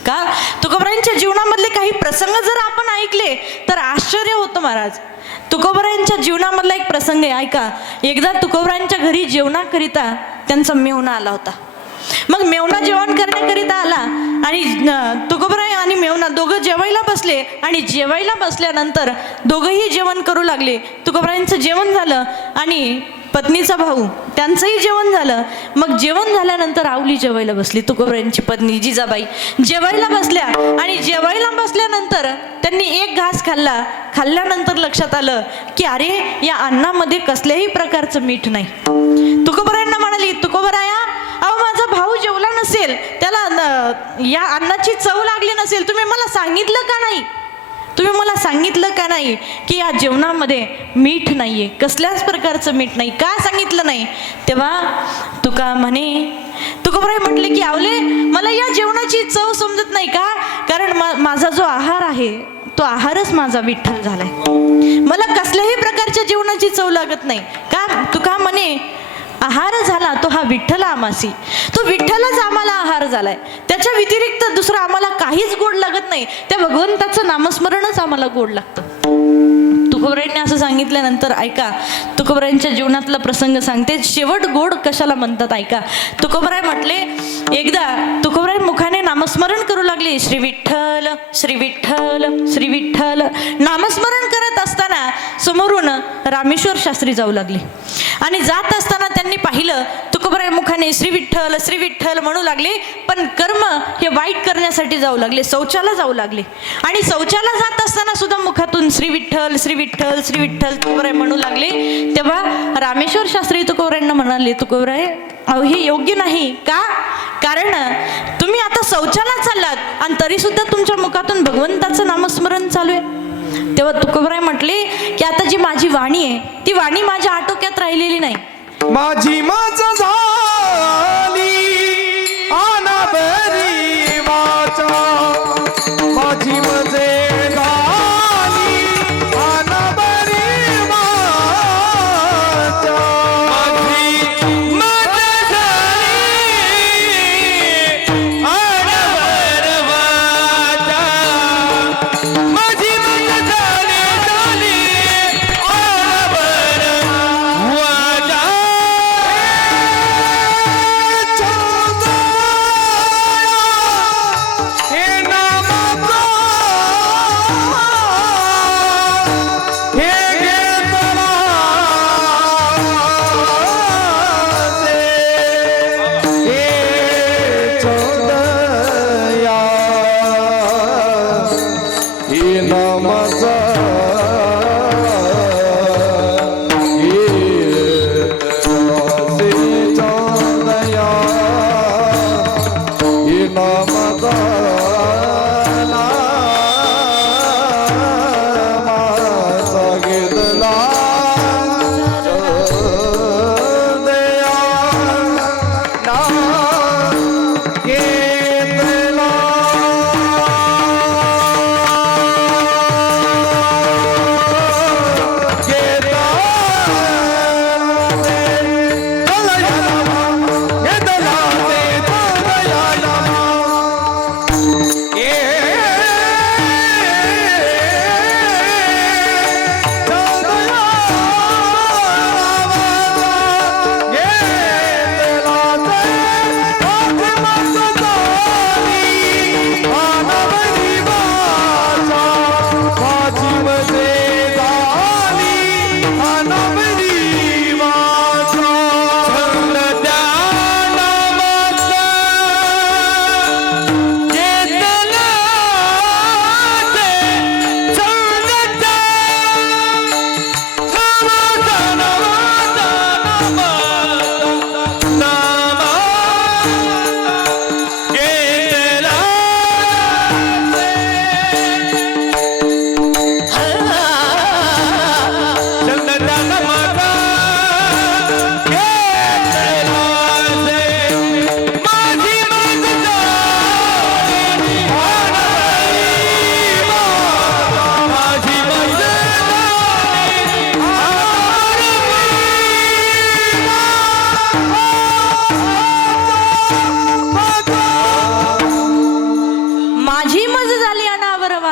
का? तुकोबरायांच्या जीवनामधले काही प्रसंग जर आपण ऐकले तर आश्चर्य होतं महाराज. तुकोबरायांच्या जीवनामधला एक प्रसंग आहे, ऐका. एकदा तुकोबरायांच्या घरी जेवणाकरिता त्यांचा मेहुणा आला होता. मग मेहुणा जेवण करण्याकरिता आला आणि तुकोबराय आणि मेहुणा दोघं जेवायला बसले. आणि जेवायला बसल्यानंतर दोघंही जेवण करू लागले. तुकोबरायांचं जेवण झालं आणि पत्नीचा भाऊ त्यांचंही जेवण झालं. मग जेवण झाल्यानंतर आवली जेवायला बसली. तुकोबरायांची पत्नी जिजाबाई जेवायला बसल्या आणि जेवायला बसल्यानंतर त्यांनी एक घास खाल्ला. खाल्ल्यानंतर लक्षात आलं की अरे, या अन्नामध्ये कसल्याही प्रकारचं मीठ नाही. तुकोबरायांना म्हणाली, तुकोबराया, अहो माझा भाऊ जेवला नसेल, त्याला या अन्नाची चव लागली नसेल, तुम्ही मला सांगितलं का नाही? तुम्ही मला सांगितलं का नाही की या जेवणामध्ये मीठ नाहीये, कसल्याच प्रकारचं मीठ नाही? का सांगितलं नाही? तेव्हा तुकोबराय म्हटले की आवले, मला या जेवणाची चव समजत नाही. का? कारण माझा जो आहार आहे तो आहारच माझा विठ्ठल झालाय. मला कसल्याही प्रकारच्या जेवणाची चव लागत नाही. का? तुका म्हणे आहार झाला तो हा विठ्ठल आमासी. तो विठ्ठलच आम्हाला आहार झालाय. त्याच्या व्यतिरिक्त दुसरं आम्हाला काहीच गोड लागत नाही. त्या भगवंताचं नामस्मरणच आम्हाला गोड लागतं. तुकोबरायांनी असं सांगितल्यानंतर ऐका, तुकोबरायांच्या जीवनातला प्रसंग सांगते. शेवट गोड कशाला म्हणतात ऐका. तुकोबराय म्हटले, एकदा तुकोबराय मुखाने नामस्मरण करू लागले. श्री विठ्ठल श्री विठ्ठल श्री विठ्ठल नामस्मरण करत असताना समोरून रामेश्वर शास्त्री जाऊ लागले. आणि जात असताना त्यांनी पाहिलं तुकोबराय मुखाने श्री विठ्ठल म्हणू लागले, पण कर्म हे वाईट करण्यासाठी जाऊ लागले. शौचाला जाऊ लागले. आणि शौचाला जात असताना सुद्धा मुखातून श्री विठ्ठल श्री विठ्ठल श्री विठ्ठल तुकोबराय म्हणू लागले. तेव्हा रामेश्वर शास्त्री तुकोबरायांना म्हणाले, तुकोबराय, अहो हे योग्य नाही. का? कारण तुम्ही आता शौचाला चाललात आणि तरी सुद्धा तुमच्या मुखातून भगवंताचं नामस्मरण चालू आहे. तेव्हा तुकोबराय म्हटले की आता जी माझी वाणी आहे ती वाणी माझ्या आटोक्यात राहिलेली नाही. माझी मज झाली अनाबरी वाचा, माझी मजे झाली अनाबरी वाचा, माझी मज झाली अनाबर वाचा, माझी मज झाली अनाबर वाचा.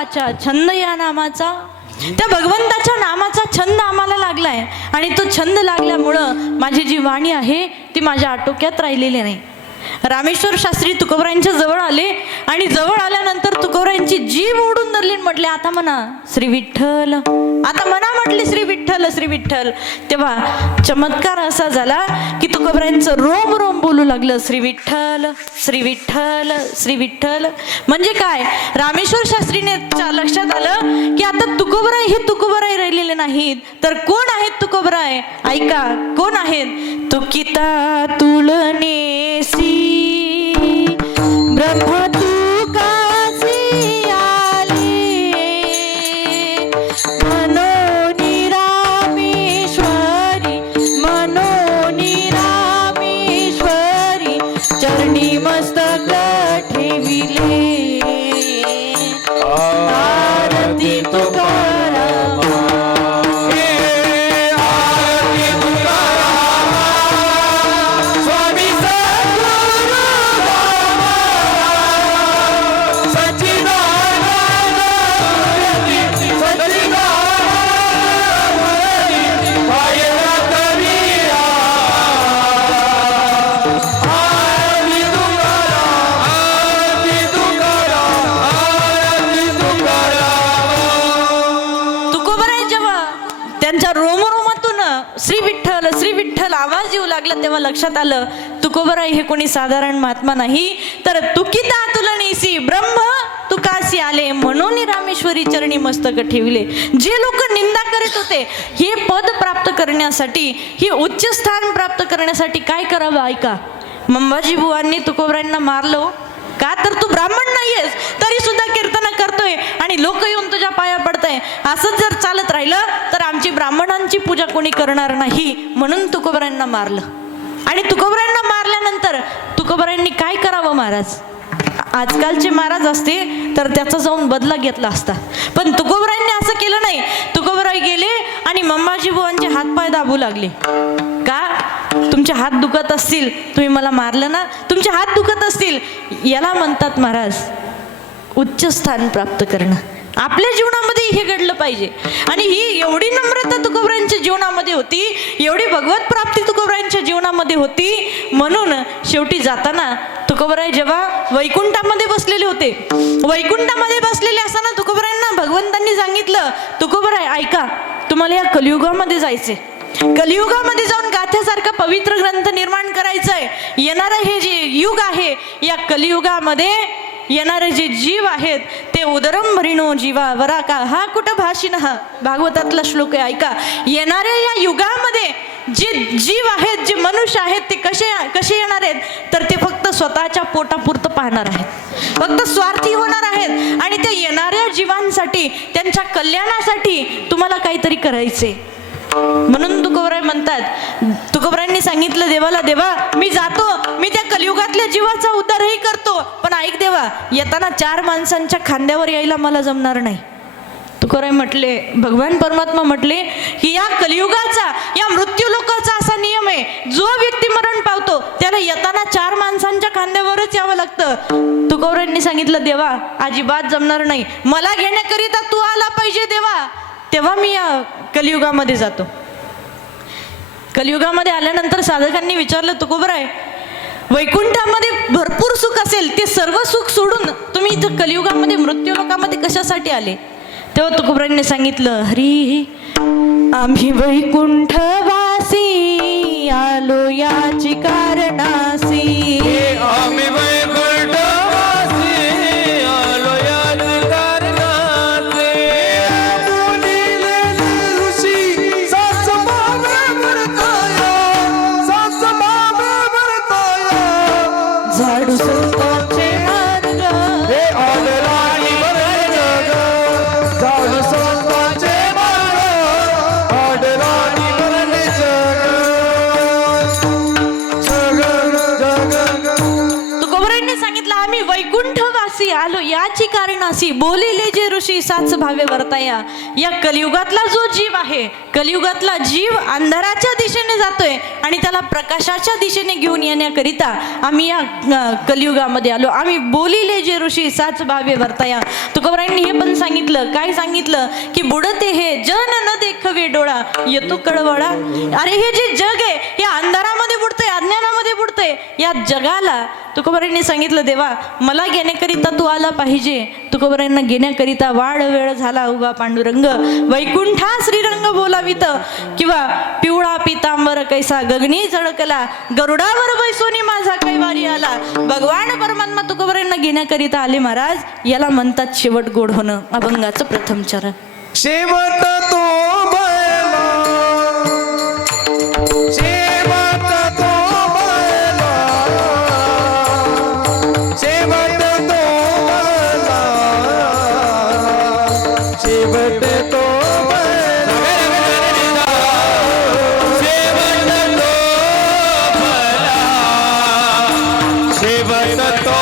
वाचा छंद या नामाचा. त्या भगवंताच्या नामाचा छंद आम्हाला लागलाय आणि तो छंद लागल्यामुळं माझी जी वाणी आहे ती माझ्या आटोक्यात राहिलेली नाही. रामेश्वर शास्त्री तुकोबरायांच्या जवळ आले आणि जवळ आल्यानंतर तुकोबरायांची जीभ ओढून धरली आणि म्हटले, आता म्हणा श्री विठ्ठल, आता म्हणा म्हटले श्री विठ्ठल श्री विठ्ठल. तेव्हा चमत्कार असा झाला की तुकोबरायांचं रोम रोम बोलू लागलं श्री विठ्ठल श्री विठ्ठल श्री विठ्ठल. म्हणजे काय, रामेश्वर शास्त्रीने लक्षात आलं की आता तुकोबराय हे तुकोबराय राहिलेले नाहीत, तर कोण आहेत तुकोबराय. ऐका कोण आहेत. तुकिता तुळनेसी ब्रह्म तुकासी आले, मनोनी रामेश्वरी मनोनी रामेश्वरी चरणी मस्तक ठेविले. आरती तुकाराम स्वामी त्यांच्या रोमरोमातून श्री विठ्ठल श्री विठ्ठल आवाज येऊ लागला. तेव्हा लक्षात आलं तुकोबराय हे कोणी साधारण महात्मा नाही, तर तुकिता तुलनेसी ब्रह्म तुकासी आले, म्हणून रामेश्वरी चरणी मस्तक ठेवले. जे लोक निंदा करत होते हे पद प्राप्त करण्यासाठी, हे उच्च स्थान प्राप्त करण्यासाठी काय करावं. ऐका, मंबाजी बुवांनी तुकोबरायांना मारलो का, तर तू ब्राह्मण नाहीयेस तरी सुद्धा कीर्तन करतोय आणि लोक येऊन तुझ्या पाया पडतंय. असंच जर चालत राहिलं तर आमची ब्राह्मणांची पूजा कोणी करणार नाही, म्हणून तुकोबरायांना मारलं. आणि तुकोबरायांना मारल्यानंतर तुकोबरायांनी काय करावं महाराज. आजकालचे महाराज असते तर त्याचा जाऊन बदला घेतला असता, पण तुकोबरायांनी असं केलं नाही. तुकोबराय गेले आणि मंबाजी बुवांचे हातपाय दाबू लागले. का, तुमचे हात दुखत असतील, तुम्ही मला मारलं ना, तुमचे हात दुखत असतील, याला म्हणतात महाराज उच्च स्थान प्राप्त करणं. आपल्या जीवनामध्ये हे घडलं पाहिजे. आणि ही एवढी नम्रता तुकोबरायांच्या जीवनामध्ये होती, एवढी भगवत प्राप्ती तुकोबरायांच्या जीवनामध्ये होती. म्हणून शेवटी जाताना तुकोबराय जेव्हा वैकुंठामध्ये बसलेले होते, वैकुंठामध्ये बसलेले असताना तुकोबरायांना भगवंतांनी सांगितलं, तुकोबराय ऐका, तुम्हाला या कलियुगामध्ये जायचे, कलियुगामध्ये जाऊन गाथ्यासारखा पवित्र ग्रंथ निर्माण करायचंय. येणारं हे जे युग आहे, या कलियुगामध्ये येणारे जे जीव आहेत ते उदरम भरिणो जीवा वरा का हा कुठं भाषिण, हा भागवतातला श्लोक आहे. ऐका, येणाऱ्या या युगामध्ये जे जीव आहेत, जे मनुष्य आहेत, ते कसे येणार आहेत, तर ते फक्त स्वतःच्या पोटापुरतं पाहणार आहेत, फक्त स्वार्थी होणार आहेत. आणि त्या येणाऱ्या जीवांसाठी, त्यांच्या कल्याणासाठी तुम्हाला काहीतरी करायचे. म्हणून तुकोबराय म्हणतात, तुकोबरायांनी सांगितलं देवाला, देवा मी जातो, मी त्या कलियुगातल्या जीवाचा उद्धारही करतो, पण ऐक देवा, येताना 4 माणसांच्या खांद्यावर यायला मला जमणार नाही. तुकोबराय म्हटले, भगवान परमात्मा म्हटले की या कलियुगाचा, या मृत्यू लोकाचा असा नियम आहे, जो व्यक्ती मरण पावतो त्याला येताना 4 माणसांच्या खांद्यावरच यावं लागतं. तुकोबरायांनी सांगितलं, देवा अजिबात जमणार नाही, मला घेण्याकरिता तू आला पाहिजे देवा, तेव्हा मी या कलियुगामध्ये जातो. कलियुगामध्ये आल्यानंतर साधकांनी विचारलं, तुकोबराय वैकुंठामध्ये भरपूर सुख असेल, ते सर्व सुख सोडून तुम्ही इथं कलियुगामध्ये मृत्यू लोकामध्ये कशासाठी आले. तेव्हा तुकोबरायांनी सांगितलं, हरी आम्ही वैकुंठवासी आलो याची कारणासी, आम्ही वैकुंठवासी आलो याची कारणासी. मुनीले ऋषी साच मावे भरताया, साच मावे भरताया, झाडू संतांचे मार्ग, हे आदराणी बरे जग, झाडू संतांचे मार्ग, आदराणी बरे जग, जग जग. तुकोबरायांनी सांगितलं, आम्ही वैकुंठवासी वासी आलो याची कारणासी, बोलिले जे ऋषी साच भावे वर्ताया. या कलियुगातला जो जीव आहे, कलियुगातला जीव अंधाराच्या दिशेने जातोय आणि त्याला प्रकाशाच्या दिशेने घेऊन येण्याकरिता आम्ही या कलियुगामध्ये आलो. आम्ही बोलिले जे ऋषी साच भावे वर्ताया. तुकोबारायांनी हे पण सांगितलं, काय सांगितलं की बुडते हे जन न देखवे डोळा येतो कळवळा. अरे हे जे जग आहे हे अंधारामध्ये बुडतंय, अज्ञानामध्ये बुडतंय. या जगाला तुकोबारायांनी सांगितलं देवा मला घेण्याकरिता तू आला पाहिजे. तुकोबारायांना घेण्याकरिता वाढ वेळ झाला उभा पांडुरंग. वैकुंठा श्रीरंग बोलावित किंवा पिवळा पितांबर कैसा गगनी झळकला, गरुडावर बैसोनी माझा कैवारी आला. भगवान परमात्मा तुकोबारायांना घेण्याकरिता आले महाराज. याला म्हणतात शेवट गोड होणं. अभंगाचं प्रथम चरण. शेवट तो बैला, शेवट तो बैला, शेवट तो बैला, शेवट तो बैला, शेवट तो बैला, शेवट तो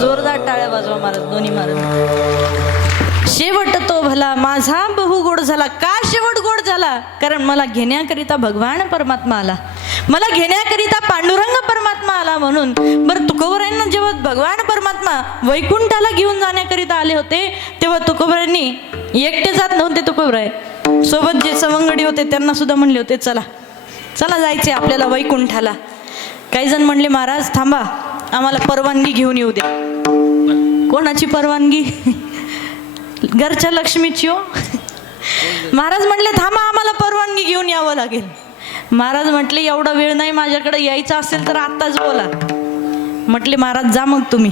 जोरदार टाळ्या वाजवा महाराज, दोन्ही महाराज. शेवट तो भला माझा बहु गोड झाला. का शेवट गोड झाला? कारण मला घेण्याकरिता भगवान परमात्मा आला, मला घेण्याकरिता पांडुरंग परमात्मा आला. म्हणून बरं तुकोबारायांना जेव्हा भगवान परमात्मा वैकुंठाला घेऊन जाण्याकरिता आले होते तेव्हा तुकोबारायांनी एकटे जात नव्हते. तुकोबाराय सोबत जे सवंगडी होते त्यांना सुद्धा म्हणले होते चला चला जायचे आपल्याला वैकुंठाला. काही जण म्हणले महाराज थांबा आम्हाला परवानगी घेऊन येऊ दे. कोणाची परवानगी? घरच्या लक्ष्मीची हो. महाराज म्हटले थांबा आम्हाला परवानगी घेऊन यावं लागेल. महाराज म्हटले एवढा वेळ नाही माझ्याकडे, यायचं असेल तर आत्ताच बोला. म्हटले महाराज जा मग तुम्ही.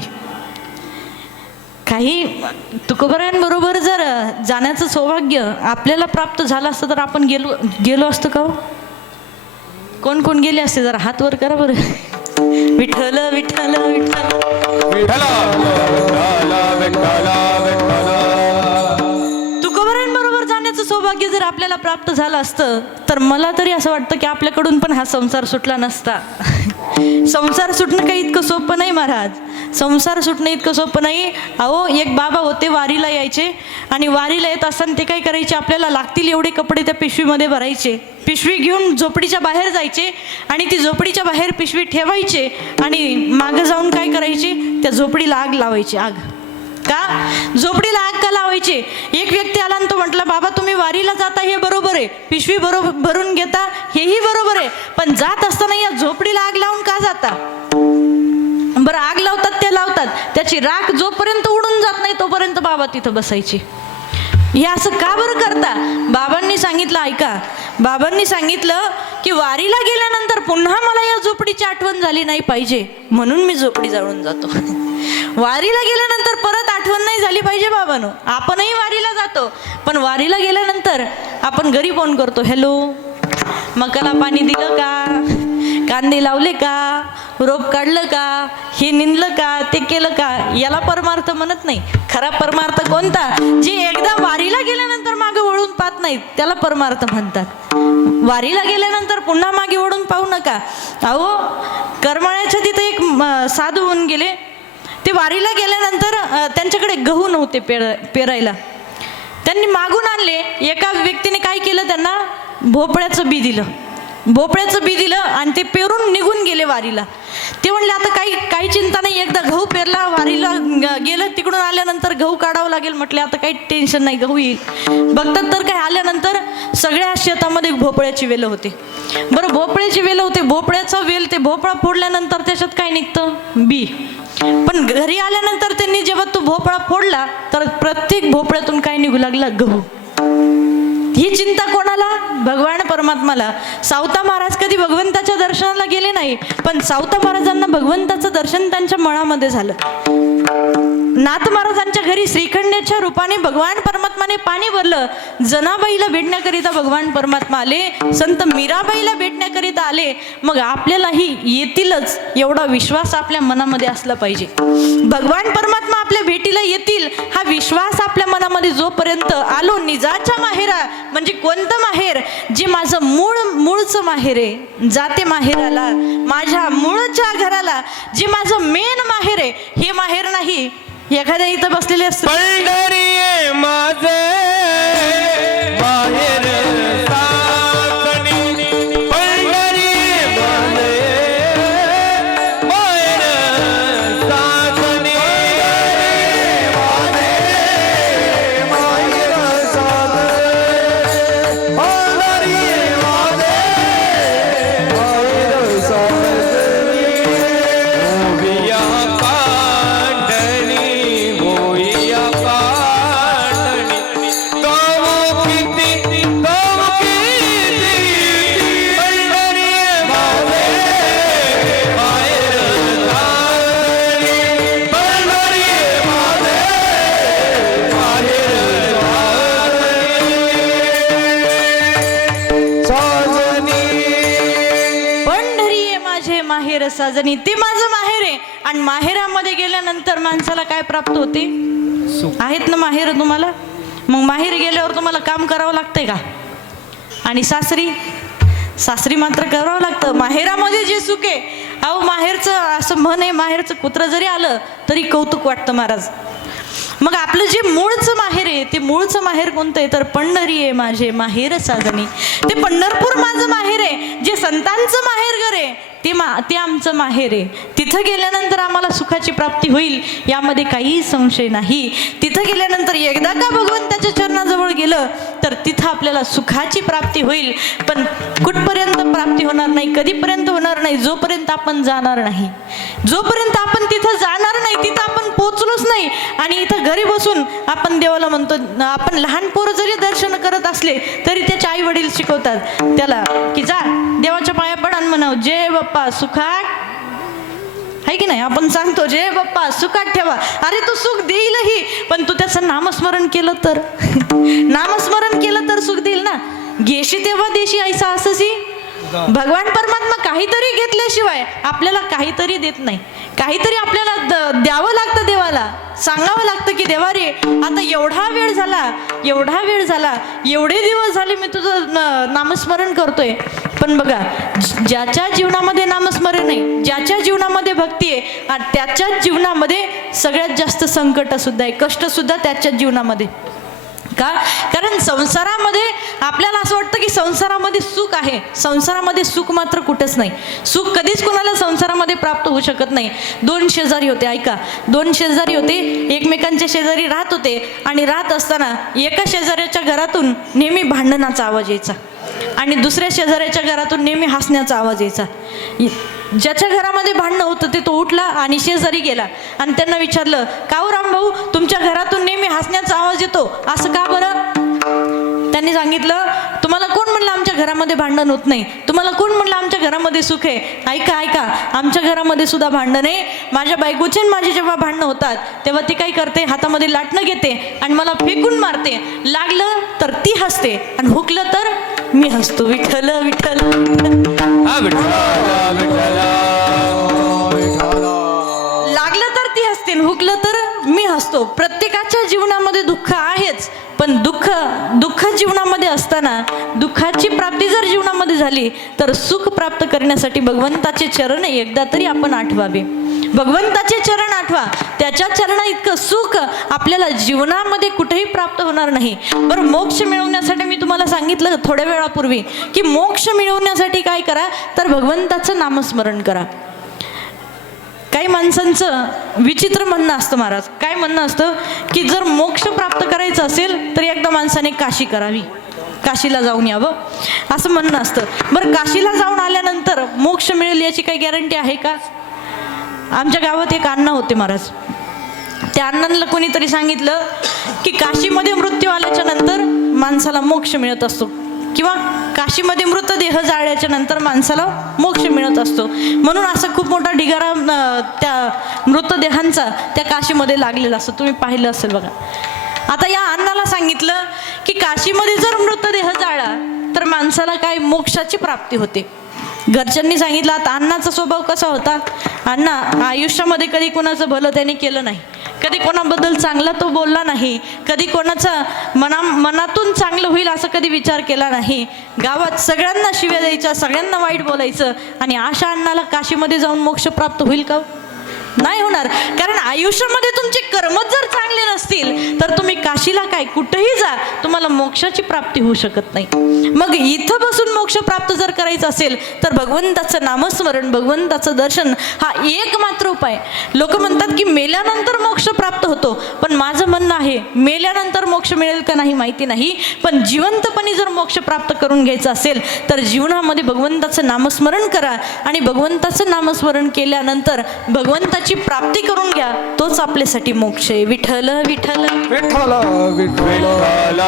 काही तुकोबारायांबरोबर जर जाण्याचं सौभाग्य आपल्याला प्राप्त झालं असतं तर आपण गेलो असतो का हो? कोण कोण गेले असते? जरा हात वर करा बरं. विठ्ठल विठ्ठल विठ्ठल. तुकोबारायांबरोबर जाण्याचं सौभाग्य जर आपल्याला प्राप्त झालं असतं तर मला तरी असं वाटतं की आपल्याकडून पण हा संसार सुटला नसता. संसार सुटणं काही इतकं सोपं नाही महाराज. संसार सुटणं इतकं सोपं नाही. अहो, एक बाबा होते, वारीला यायचे आणि वारीला येत असताना ते काय करायचे, आपल्याला लागतील एवढे कपडे त्या पिशवीमध्ये भरायचे, पिशवी घेऊन झोपडीच्या बाहेर जायचे आणि ती झोपडीच्या बाहेर पिशवी ठेवायचे आणि मागं जाऊन काय करायचे, त्या झोपडीला आग लावायची. आग का? झोपडीला आग का लावायची? एक व्यक्ती आला आणि तो म्हटला, बाबा तुम्ही वारीला जाता हे बरोबर आहे, पिशवी बरोबर भरून घेता हेही बरोबर आहे, पण जात असताना या झोपडीला आग लावून का जाता? बरं, आग लावतात ते लावतात, त्याची राख जोपर्यंत उडून जात नाही तोपर्यंत बाबा तिथं बसायची. हे असं का बरं करता? बाबांनी सांगितलं, ऐका, बाबांनी सांगितलं की वारीला गेल्यानंतर पुन्हा मला या झोपडीची आठवण झाली नाही पाहिजे, म्हणून मी झोपडी जाळून जातो. वारीला गेल्यानंतर परत आठवण नाही झाली पाहिजे बाबांनो. आपणही वारीला जातो, पण वारीला गेल्यानंतर आपण घरी फोन करतो, हॅलो मकाला पाणी दिलं का, कांदे लावले का, रोप काढलं का, हे निंदलं का, ते केलं का, याला परमार्थ म्हणत नाही. खरा परमार्थ कोणता? जे एकदा वारीला गेल्यानंतर मागे वळून पाहत नाहीत त्याला परमार्थ म्हणतात. वारीला गेल्यानंतर पुन्हा मागे वळून पाहू नका. अहो, करमाळ्याच्या तिथे एक साधू होऊन गेले. ते वारीला गेल्यानंतर त्यांच्याकडे गहू नव्हते पेरायला. त्यांनी मागून आणले. एका व्यक्तीने काय केलं, त्यांना भोपळ्याचं बी दिलं. भोपळ्याचं बी दिलं आणि ते पेरून निघून गेले वारीला. ते म्हणले, आता काही चिंता नाही, एकदा गहू पेरला, वारीला गेलं, तिकडून आल्यानंतर गहू काढावं लागेल. म्हटले आता काही टेन्शन नाही, गहू येईल. बघतात तर काय, आल्यानंतर सगळ्या शेतामध्ये भोपळ्याची वेलं होते. बरं, भोपळ्याची वेलं होते, भोपळ्याचा वेल, ते भोपळा फोडल्यानंतर त्याच्यात काय निघतं, बी. पण घरी आल्यानंतर त्यांनी जेव्हा तो भोपळा फोडला तर प्रत्येक भोपळ्यातून काय निघू लागला, गहू. ही चिंता कोणाला? भगवान परमात्माला. सावता महाराज कधी भगवंताच्या दर्शनाला गेले नाही, पण सावता महाराजांना भगवंताचं दर्शन त्यांच्या मनामध्ये झालं. नाथ महाराजांच्या घरी श्रीखंडाच्या रूपाने भगवान परमात्माने पाणी भरलं. जनाबाईला भेटण्याकरिता भगवान परमात्मा आले, संत मीराबाईला भेटण्याकरिता आले. मग आपल्यालाही येतीलच एवढा विश्वास आपल्या मनामध्ये असला पाहिजे. भगवान परमात्मा आपल्या भेटीला येतील हा विश्वास आपल्या मनामध्ये जोपर्यंत आलो, निजाच्या माहेरा, म्हणजे कोणतं माहेर? जे माझं मूळचं माहेर आहे, जाते माहेराला, माझ्या मूळच्या घराला, जे माझं मेन माहेर आहे, हे माहेर नाही एखाद्या इथं बसलेले असतात. पंढरी माझे माहेर सासणी, पंढरी माझे माहेर सासणी, माहेर सासणी, पंढरी माझे माहेर सासणी, ओविया पांढरी, होईया पांढरी, तव किती पंढरी माझे माहेर सासणी, पंढरी माझे माहेर सासणी. पंढरी आहे माझे माहेर साजनी. ते माझं माहेर आहे. आणि माहेरामध्ये गेल्यानंतर माणसाला काय प्राप्त होते? आहेत ना माहेर तुम्हाला? मग माहेर गेल्यावर तुम्हाला काम करावं लागतंय का? आणि सासरी मात्र करावं लागतं. माहेरामध्ये जे सुख आहे, अहो माहेरचं असं म्हण आहे, माहेरचं कुत्रं जरी आलं तरी कौतुक वाटतं महाराज. मग आपलं जे मूळचं माहेर आहे, ते मूळचं माहेर कोणतं आहे? तर पंढरी आहे माझे माहेर साजनी. ते पंढरपूर माझं माहेर आहे. जे संतांचं माहेर घर आहे ते आमचं माहेर आहे. तिथं गेल्यानंतर आम्हाला सुखाची प्राप्ती होईल यामध्ये काही संशय नाही. तिथं गेल्यानंतर एकदा का भगवंताच्या चरणाजवळ गेलं तर तिथं आपल्याला सुखाची प्राप्ती होईल. पण कुठपर्यंत प्राप्ती होणार नाही, कधीपर्यंत होणार नाही? जोपर्यंत आपण जाणार नाही, जोपर्यंत आपण तिथं जाणार नाही, तिथं आपण पोचलोच नाही. आणि इथं घरी बसून आपण देवाला म्हणतो, आपण लहान पोरं जरी दर्शन करत असले तरी त्याचे आई वडील शिकवतात त्याला की जा देवाच्या पाया पड आणि म्हणावं, जय बाप्पा सुखाट, आहे की नाही? आपण सांगतो जय बाप्पा सुखात ठेवा. अरे तो सुख देईलही, पण तू त्याचं नामस्मरण केलं तर नामस्मरण केलं तर सुख देईल ना. घेशी तेव्हा देशी ऐसा अससी. भगवान परमात्मा काहीतरी घेतल्याशिवाय आपल्याला काहीतरी देत नाही. काहीतरी आपल्याला द्यावं लागतं, देवाला सांगावं लागतं की देवा रे, आता एवढा वेळ झाला, एवढे दिवस झाले मी तुझं नामस्मरण करतोय. पण बघा, ज्याच्या जीवनामध्ये नामस्मरण नामस्मरण आहे. ज्याच्या जीवनामध्ये भक्ती आहे आणि त्याच्याच जीवनामध्ये सगळ्यात जास्त संकट सुद्धा आहे, कष्ट सुद्धा त्याच्याच जीवनामध्ये. का? कारण संसारामध्ये आपल्याला असं वाटतं की संसारामध्ये सुख आहे. संसारामध्ये सुख मात्र कुठंच नाही. सुख कधीच कोणाला संसारामध्ये प्राप्त होऊ शकत नाही. दोन शेजारी होते, ऐका, दोन शेजारी होते, एकमेकांच्या शेजारी राहत होते आणि राहत असताना एका शेजाऱ्याच्या घरातून नेहमी भांडणाचा आवाज यायचा आणि दुसऱ्या शेजाऱ्याच्या घरातून नेहमी हसण्याचा आवाज यायचा. ज्याच्या घरामध्ये भांडणं होतं ते तो उठला आणि शेजारी गेला आणि त्यांना विचारलं, का हो रामभाऊ, तुमच्या घरातून नेहमी हसण्याचा आवाज येतो, असं का बरं? त्यांनी सांगितलं, तुम्हाला कोण म्हणलं आमच्या घरामध्ये भांडण होत नाही? तुम्हाला कोण म्हणलं आमच्या घरामध्ये सुख आहे? ऐका ऐका, आमच्या घरामध्ये सुद्धा भांडण आहे. माझ्या बायकोचे आणि माझे जेव्हा भांडणं होतात तेव्हा ती काय करते, हातामध्ये लाटणं घेते आणि मला फेकून मारते. लागलं तर ती हसते आणि हुकलं तर मी हसतो. विठ्ठल विठ्ठल. लागलं तर ती हसते, हुकलं तर मी हसतो. प्रत्येकाच्या जीवनामध्ये दुःख आहेच, पण दुःख जीवनामध्ये असताना दुःखाची प्राप्ती जर जीवनामध्ये झाली तर सुख प्राप्त करण्यासाठी भगवंताचे चरण एकदा तरी आपण आठवावे. भगवंताचे चरण आठवा, त्याच्या चरणा इतकं सुख आपल्याला जीवनामध्ये कुठेही प्राप्त होणार नाही. बरं, मोक्ष मिळवण्यासाठी मी तुम्हाला सांगितलं थोड्या वेळापूर्वी की मोक्ष मिळवण्यासाठी काय करा, तर भगवंताचं नामस्मरण करा. काही माणसांचं विचित्र म्हणणं असतं महाराज. काय म्हणणं असतं की जर मोक्ष प्राप्त करायचं असेल तर एकदा माणसाने काशी करावी, काशीला जाऊन यावं, असं म्हणणं असतं. बरं, काशीला जाऊन आल्यानंतर मोक्ष मिळेल याची काही गॅरंटी आहे का? आमच्या गावात एक अण्णा होते महाराज. त्या अण्णांना कोणीतरी सांगितलं की काशीमध्ये मृत्यू आल्याच्या नंतर माणसाला मोक्ष मिळत असतो किंवा काशीमध्ये मृतदेह जाळल्याच्या नंतर माणसाला मोक्ष मिळत असतो. म्हणून असं खूप मोठा ढिगारा त्या मृतदेहांचा त्या काशीमध्ये लागलेला असतो. तुम्ही पाहिलं असेल बघा. आता या अण्णाला सांगितलं की काशीमध्ये जर मृतदेह जाळला तर माणसाला काय मोक्षाची प्राप्ती होते. घरच्यांनी सांगितलं. आता अण्णाचा स्वभाव कसा होता, अण्णा आयुष्यामध्ये कधी कोणाचं भलं त्याने केलं नाही, कधी कोणाबद्दल चांगला तो बोलला नाही, कधी कोणाचा मनातून चांगलं होईल असं कधी विचार केला नाही. गावात सगळ्यांना शिव्या द्यायच्या, सगळ्यांना वाईट बोलायचं. आणि अशा अण्णाला काशीमध्ये जाऊन मोक्ष प्राप्त होईल का? नाही होणार. कारण आयुष्यामध्ये तुमचे कर्मच जर चांगले नसतील तर तुम्ही काशीला काय कुठेही जा, तुम्हाला मोक्षाची प्राप्ती होऊ शकत नाही. मग इथं बसून मोक्ष प्राप्त जर करायचं असेल तर भगवंताचं नामस्मरण, भगवंताचं दर्शन हा एकमात्र उपाय. लोक म्हणतात की मेल्यानंतर मोक्ष प्राप्त होतो, पण माझं म्हणणं आहे मेल्यानंतर मोक्ष मिळेल का नाही माहिती नाही, पण जिवंतपणे जर मोक्ष प्राप्त करून घ्यायचं असेल तर जीवनामध्ये भगवंताचं नामस्मरण करा आणि भगवंताचं नामस्मरण केल्यानंतर भगवंताची प्राप्ती करून घ्या. तोच आपल्यासाठी मोक्ष आहे. विठ्ठल विठ्ठल विठ्ठल विठ्ठल.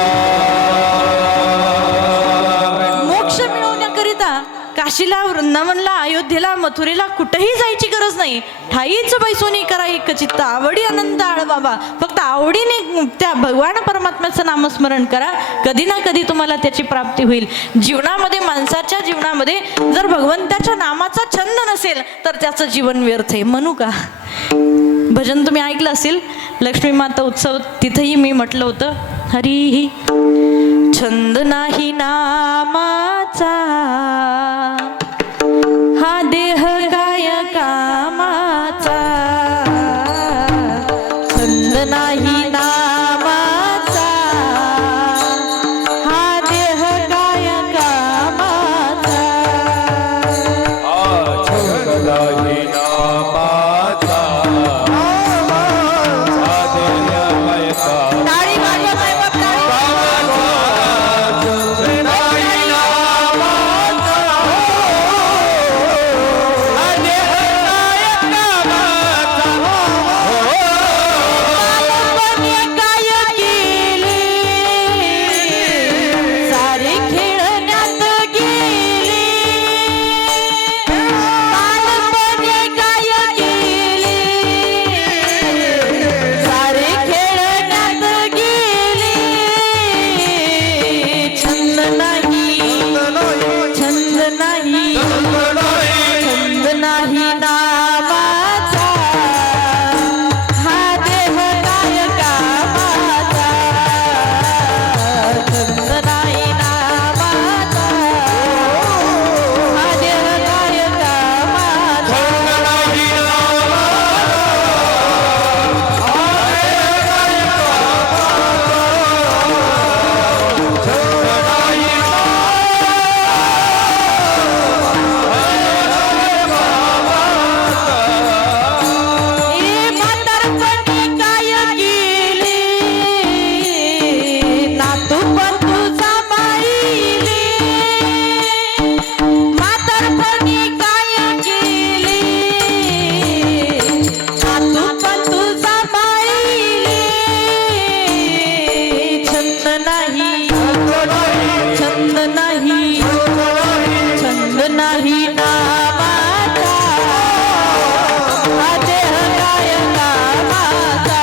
मोक्ष मिळवण्याकरिता काशीला, वृंदावनला, अयोध्येला, मथुरेला कुठेही जायची गरज नाही. ठाईच बैसोनी करा एक चित्त, आवडी आनंद आळ बाबा. फक्त आवडीने त्या भगवान परमात्म्याचं नामस्मरण करा, कधी ना कधी तुम्हाला त्याची प्राप्ती होईल. जीवनामध्ये, माणसाच्या जीवनामध्ये जर भगवंताच्या नामाचा छंद नसेल तर त्याचं जीवन व्यर्थ आहे. म्हणू का? भजन तुम्ही ऐकलं असेल, लक्ष्मी माता उत्सव, तिथंही मी म्हटलं होतं, हरी छंद नाही नामाचा, हा देह काय कामाचा. छंद नाही नामाचा, हा देह काय कामाचा. छंद नाही नामाचा, टाळी वाजवा साहेब, टाळी. नाही नामाचा हा देह काय कामाचा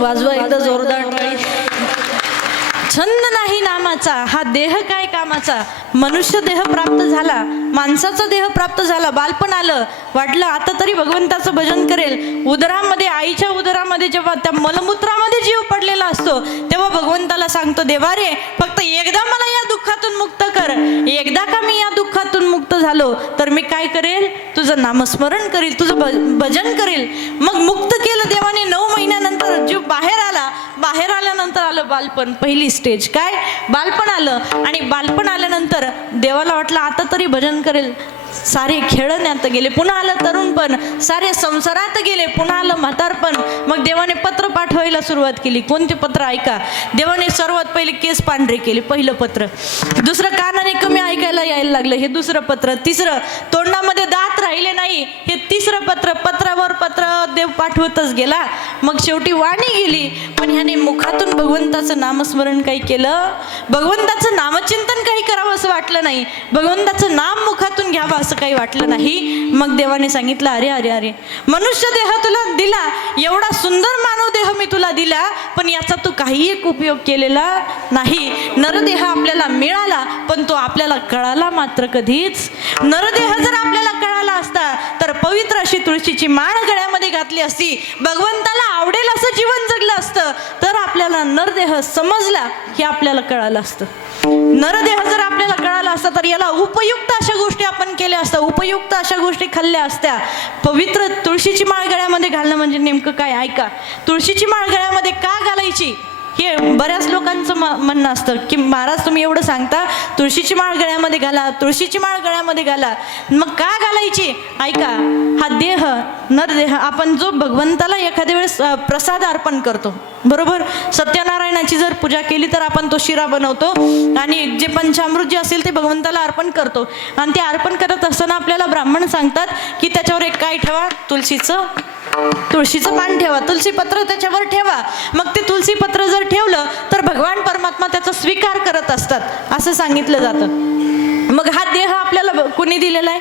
वाजवा एकदा जोरदार टाळी. छंद नाही नामाचा हा देह काय कामाचा. मनुष्य देह प्राप्त झाला, माणसाचा देह प्राप्त झाला, बालपण आलं, वाटलं आता तरी भगवंताचं भजन करेल. उदरामध्ये, आईच्या उदरामध्ये जेव्हा त्या मलमूत्रामध्ये जीव पडलेला असतो तेव्हा भगवंताला सांगतो, देवा रे फक्त एकदा मला या दुःखातून मुक्त कर. एकदा का मी या दुःखातून मुक्त झालो तर मी काय करेल, तुझं नामस्मरण करेल, तुझं भजन करेल. मग मुक्त केलं देवाने. 9 महिन्यानंतर जीव बाहेर आला. बाहेर आल्यानंतर आलं बालपण, पहिली स्टेज काय, बालपण आलं. आणि बालपण आल्यानंतर देवाला वाटलं आता तरी भजन करेल. सारे खेळण्यात गेले, पुन्हा आलं तरुणपण, सारे संसारात गेले, पुन्हा आलं म्हातारपण. मग देवाने पत्र पाठवायला सुरुवात केली. कोणते पत्र ऐका. देवाने सर्वात पहिले केस पांढरे केले, पहिलं पत्र. दुसरं कानाने कमी ऐकायला यायला लागलं, हे दुसरं पत्र. तिसरं तोंडामध्ये दात राहिले नाही, हे तिसरं पत्र. पत्रावर पत्र देव पाठवतच गेला. मग शेवटी वाणी गेली. पण ह्याने मुखातून भगवंताचं नामस्मरण काही केलं, भगवंताचं नामचिंतन काही करावं असं वाटलं नाही, भगवंताचं नाम मुखातून घ्यावं असं काही वाटलं नाही. मग देवाने सांगितलं, अरे अरे अरे मनुष्य देह तुला दिला, एवढा सुंदर मानव देह मी तुला दिला, पण याचा तू काही एक उपयोग केलेला नाही. नरदेह आपल्याला मिळाला पण तो आपल्याला कळाला मात्र कधीच. नरदेह जर आपल्याला कळाला असता तर पवित्र अशी तुळशीची माळ गळ्यामध्ये घातली असती, भगवंताला आवडेल असं जीवन जगलं असतं, तर आपल्याला नरदेह समजला हे आपल्याला कळालं असतं. नरदेह जर आपल्याला कळाला असता तर याला उपयुक्त अशा गोष्टी आपण केल्या असत्या, उपयुक्त अशा गोष्टी खाल्ल्या असत्या. पवित्र तुळशीची माळ गळ्यामध्ये घालणं म्हणजे नेमकं काय ऐका. तुळशीची माळ गळ्यामध्ये का घालायची हे बऱ्याच लोकांचं म्हणणं असतं की महाराज तुम्ही एवढं सांगता तुळशीची माळ गळ्यामध्ये घाला, तुळशीची माळ गळ्यामध्ये घाला. मग का घालायची ऐका. हा देह नरदेह आपण जो भगवंताला एखाद्या वेळेस प्रसाद अर्पण करतो, बरोबर. सत्यनारायणाची जर पूजा केली तर आपण तो शिरा बनवतो आणि जे पंचामृत जे असेल ते भगवंताला अर्पण करतो. आणि ते अर्पण करत असताना आपल्याला ब्राह्मण सांगतात की त्याच्यावर एक काय ठेवा, तुळशीचं पान ठेवा, तुलसीपत्र त्याच्यावर ठेवा. मग ते तुलसीपत्र जर ठेवलं तर भगवान परमात्मा त्याचा स्वीकार करत असतात असं सांगितलं जातं. मग हा देह आपल्याला कोणी दिलेला आहे,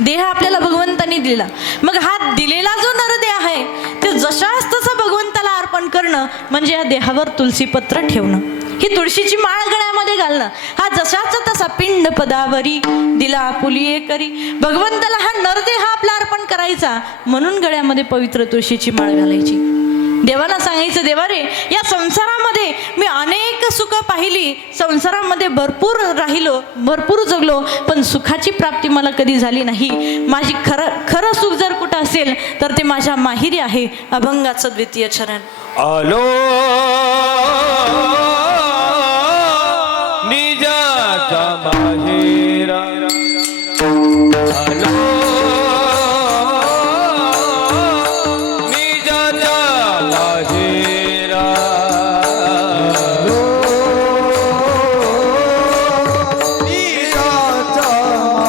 देह आपल्याला भगवंतानी दिला. मग हा दिलेला जो नरदेह आहे ते जशाच तसं भगवंताला अर्पण करणं म्हणजे या देहावर तुलसीपत्र ठेवणं, ही तुळशीची माळ गळ्यामध्ये घालणं. हा जशाचा तसा पिंड पदावरी दिला पुलिये करी. भगवंताला हा नरदेह आपला अर्पण करायचा म्हणून गळ्यामध्ये पवित्र तुळशीची माळ घालायची. देवाला सांगायचं, देवा रे या संसारामध्ये मी अनेक सुख पाहिली, संसारामध्ये भरपूर राहिलो, भरपूर जगलो, पण सुखाची प्राप्ती मला कधी झाली नाही. माझी खरं सुख जर कुठं असेल तर ते माझ्या माहिरी आहे, अभंगाचं द्वितीय चरण. आलो निजाचा माहेरा, आलो निजाचा माहेरा, निजाचा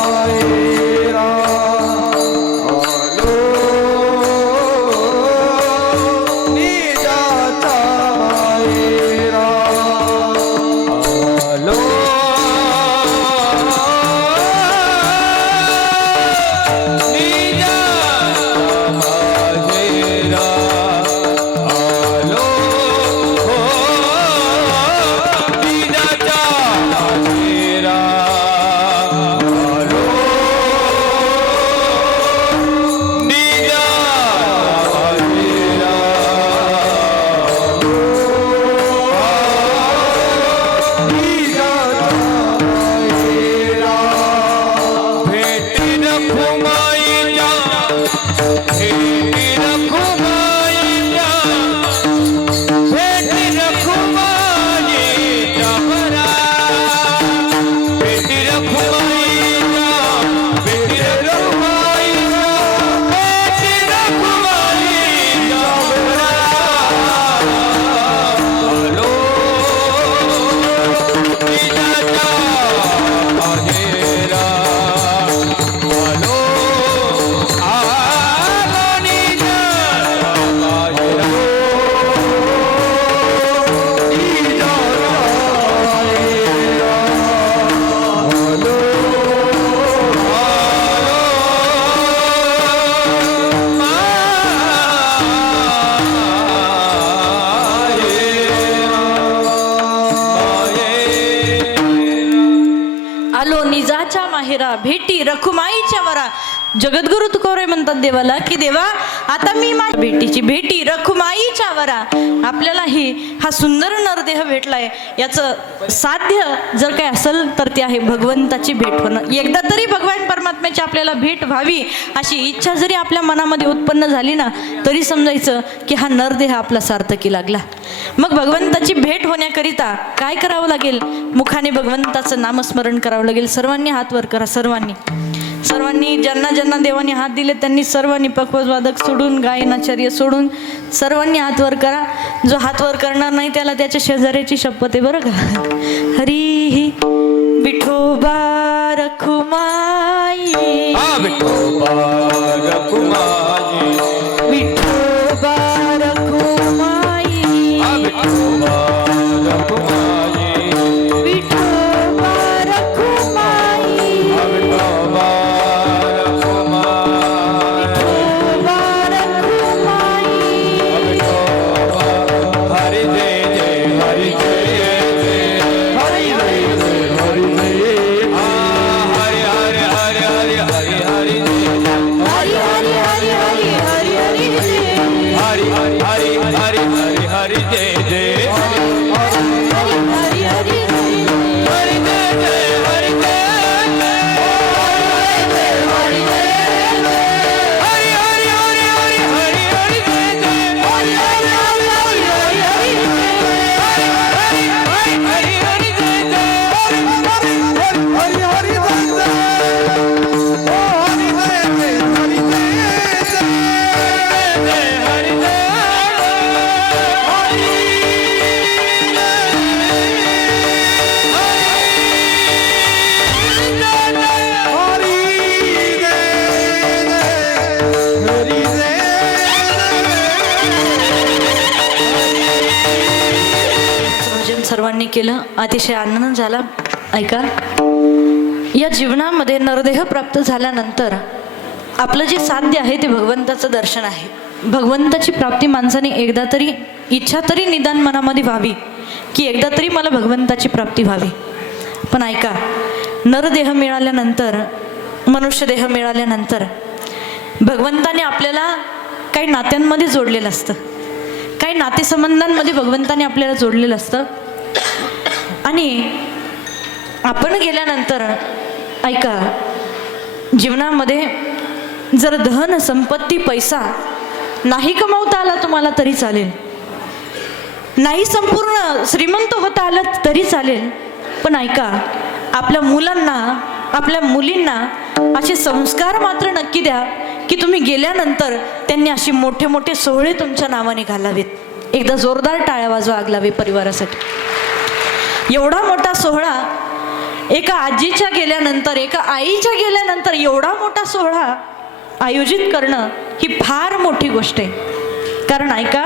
माहेरा, आलो निजाचा माहेरा, आलो आलो निजाच्या माहेरा भेटी रखुमाईच्या वरा. जगद्गुरु तुकोरे म्हणतात देवाला की देवा आता मी माझ्या भेटी रखुमाईच्या वरा. आपल्याला हा सुंदर नरदेह भेटलाय, याचं साध्य जर काय असेल तर ते आहे भगवंताची भेट होणं. एकदा तरी भगवान परमात्म्याची आपल्याला भेट व्हावी अशी इच्छा जरी आपल्या मनामध्ये उत्पन्न झाली ना तरी समजायचं की हा नरदेह आपला सार्थकी लागला. मग भगवंताची भेट होण्याकरिता काय करावं लागेल? मुखाने भगवंताचं नामस्मरण करावं लागेल. सर्वांनी हात वर करा. सर्वांनी ज्यांना ज्यांना देवाने हात दिले त्यांनी सर्वांनी पक्ववादक सोडून गायनाचार्य सोडून सर्वांनी हात वर करा. जो हात वर करणार नाही त्याला त्याच्या शेजाऱ्याची शपथ आहे बरं का. हरी विठोबा रखुमाई विठोबा रखुमाई विठोबा रखुमाई विठोबा रखुमाई विठोबा रखुमाई विठोबा हरि जय जय हरि जय जय हरि जय जय हरि जय हरि हरि हरि हरि हरि हरि हरि जय जय सर्वांनी केलं, अतिशय आनंद झाला. ऐका, या जीवनामध्ये नरदेह प्राप्त झाल्यानंतर आपलं जे साध्य आहे ते भगवंताचं दर्शन आहे. भगवंताची प्राप्ती माणसाने एकदा तरी इच्छा तरी निदान मनामध्ये व्हावी की एकदा तरी मला भगवंताची प्राप्ती व्हावी. पण ऐका, नरदेह मिळाल्यानंतर मनुष्यदेह मिळाल्यानंतर भगवंताने आपल्याला काही नात्यांमध्ये जोडलेलं असतं, काही नातेसंबंधांमध्ये भगवंताने आपल्याला जोडलेलं असतं. आणि आपण गेल्यानंतर ऐका, जीवनामध्ये जर धन संपत्ती पैसा नाही कमावता आला तुम्हाला तरी चालेल, नाही संपूर्ण श्रीमंत होता आला तरी चालेल, पण ऐका, आपल्या मुलांना आपल्या मुलींना असे संस्कार मात्र नक्की द्या की तुम्ही गेल्यानंतर त्यांनी अशी मोठे मोठे सोहळे तुमच्या नावाने घालावेत. एकदा जोरदार टाळ्या वाजवा लागलावे परिवारासाठी. एवढा मोठा सोहळा एका आजीच्या गेल्यानंतर, एका आईच्या गेल्यानंतर एवढा मोठा सोहळा आयोजित करणं ही फार मोठी गोष्ट आहे. कारण ऐका,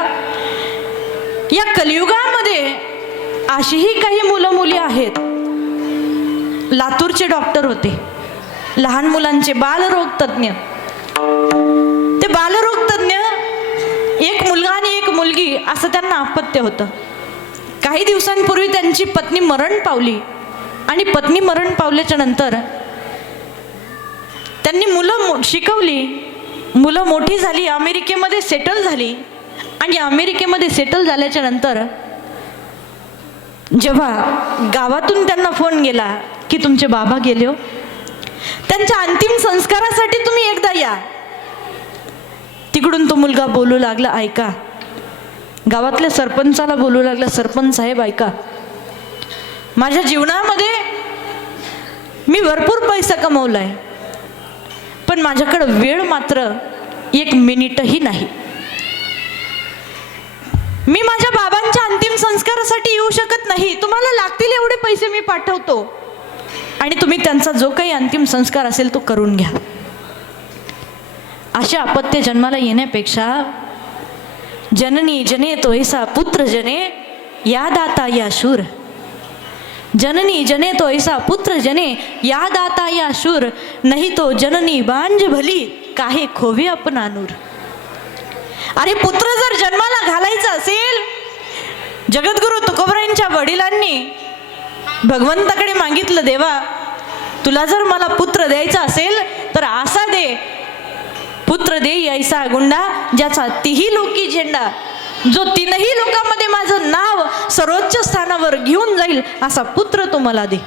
या कलियुगामध्ये अशीही काही मुलं मुली आहेत. लातूरचे डॉक्टर होते, लहान मुलांचे बालरोग तज्ञ. ते बालरोग तज्ञ, एक मुलगा आणि एक मुलगी असं त्यांना अपत्य होतं. काही दिवसांपूर्वी त्यांची पत्नी मरण पावली आणि पत्नी मरण पावल्याच्या नंतर त्यांनी मुलं शिकवली, मुलं मोठी झाली, अमेरिकेमध्ये सेटल झाली. आणि अमेरिकेमध्ये सेटल झाल्याच्या नंतर जेव्हा गावातून त्यांना फोन गेला की तुमचे बाबा गेले हो, त्यांच्या अंतिम संस्कारासाठी तुम्ही एकदा या. तिकडून तो मुलगा बोलू लागला, ऐका, गावातल्या सरपंचाला बोलू लागला, सरपंच साहेब ऐका, माझ्या जीवनामध्ये मी भरपूर पैसा कमवलाय, पण माझ्याकडे वेळ मात्र एक मिनिटही नाही. मी माझ्या बाबांच्या अंतिम संस्कारासाठी येऊ शकत नाही. तुम्हाला लागतील एवढे पैसे मी पाठवतो आणि तुम्ही त्यांचा जो काही अंतिम संस्कार असेल तो करून घ्या. अशा अपत्य जन्माला येण्यापेक्षा जननी जने तो ऐसा पुत्र जने या दाता या शूर. जननी जने तो ऐसा पुत्र जने या दाता या शूर. नहीं तो जननी बांझ भली काहे खोवे अपना नूर. अरे पुत्र जर जन्माला घालायचा असेल, जगद्गुरु तुकोबरायांच्या वडिलांनी भगवंताकडे मागितलं, देवा तुला जर मला पुत्र द्यायचा असेल तर असा दे, पुत्र दे ऐसा गुंडा ज्याचा तिही लोकी झेंडा, जो तीनही लोकांमध्ये माझं नाव सर्वोच्च स्थानावर घेऊन जाईल असा पुत्र तो मला दे.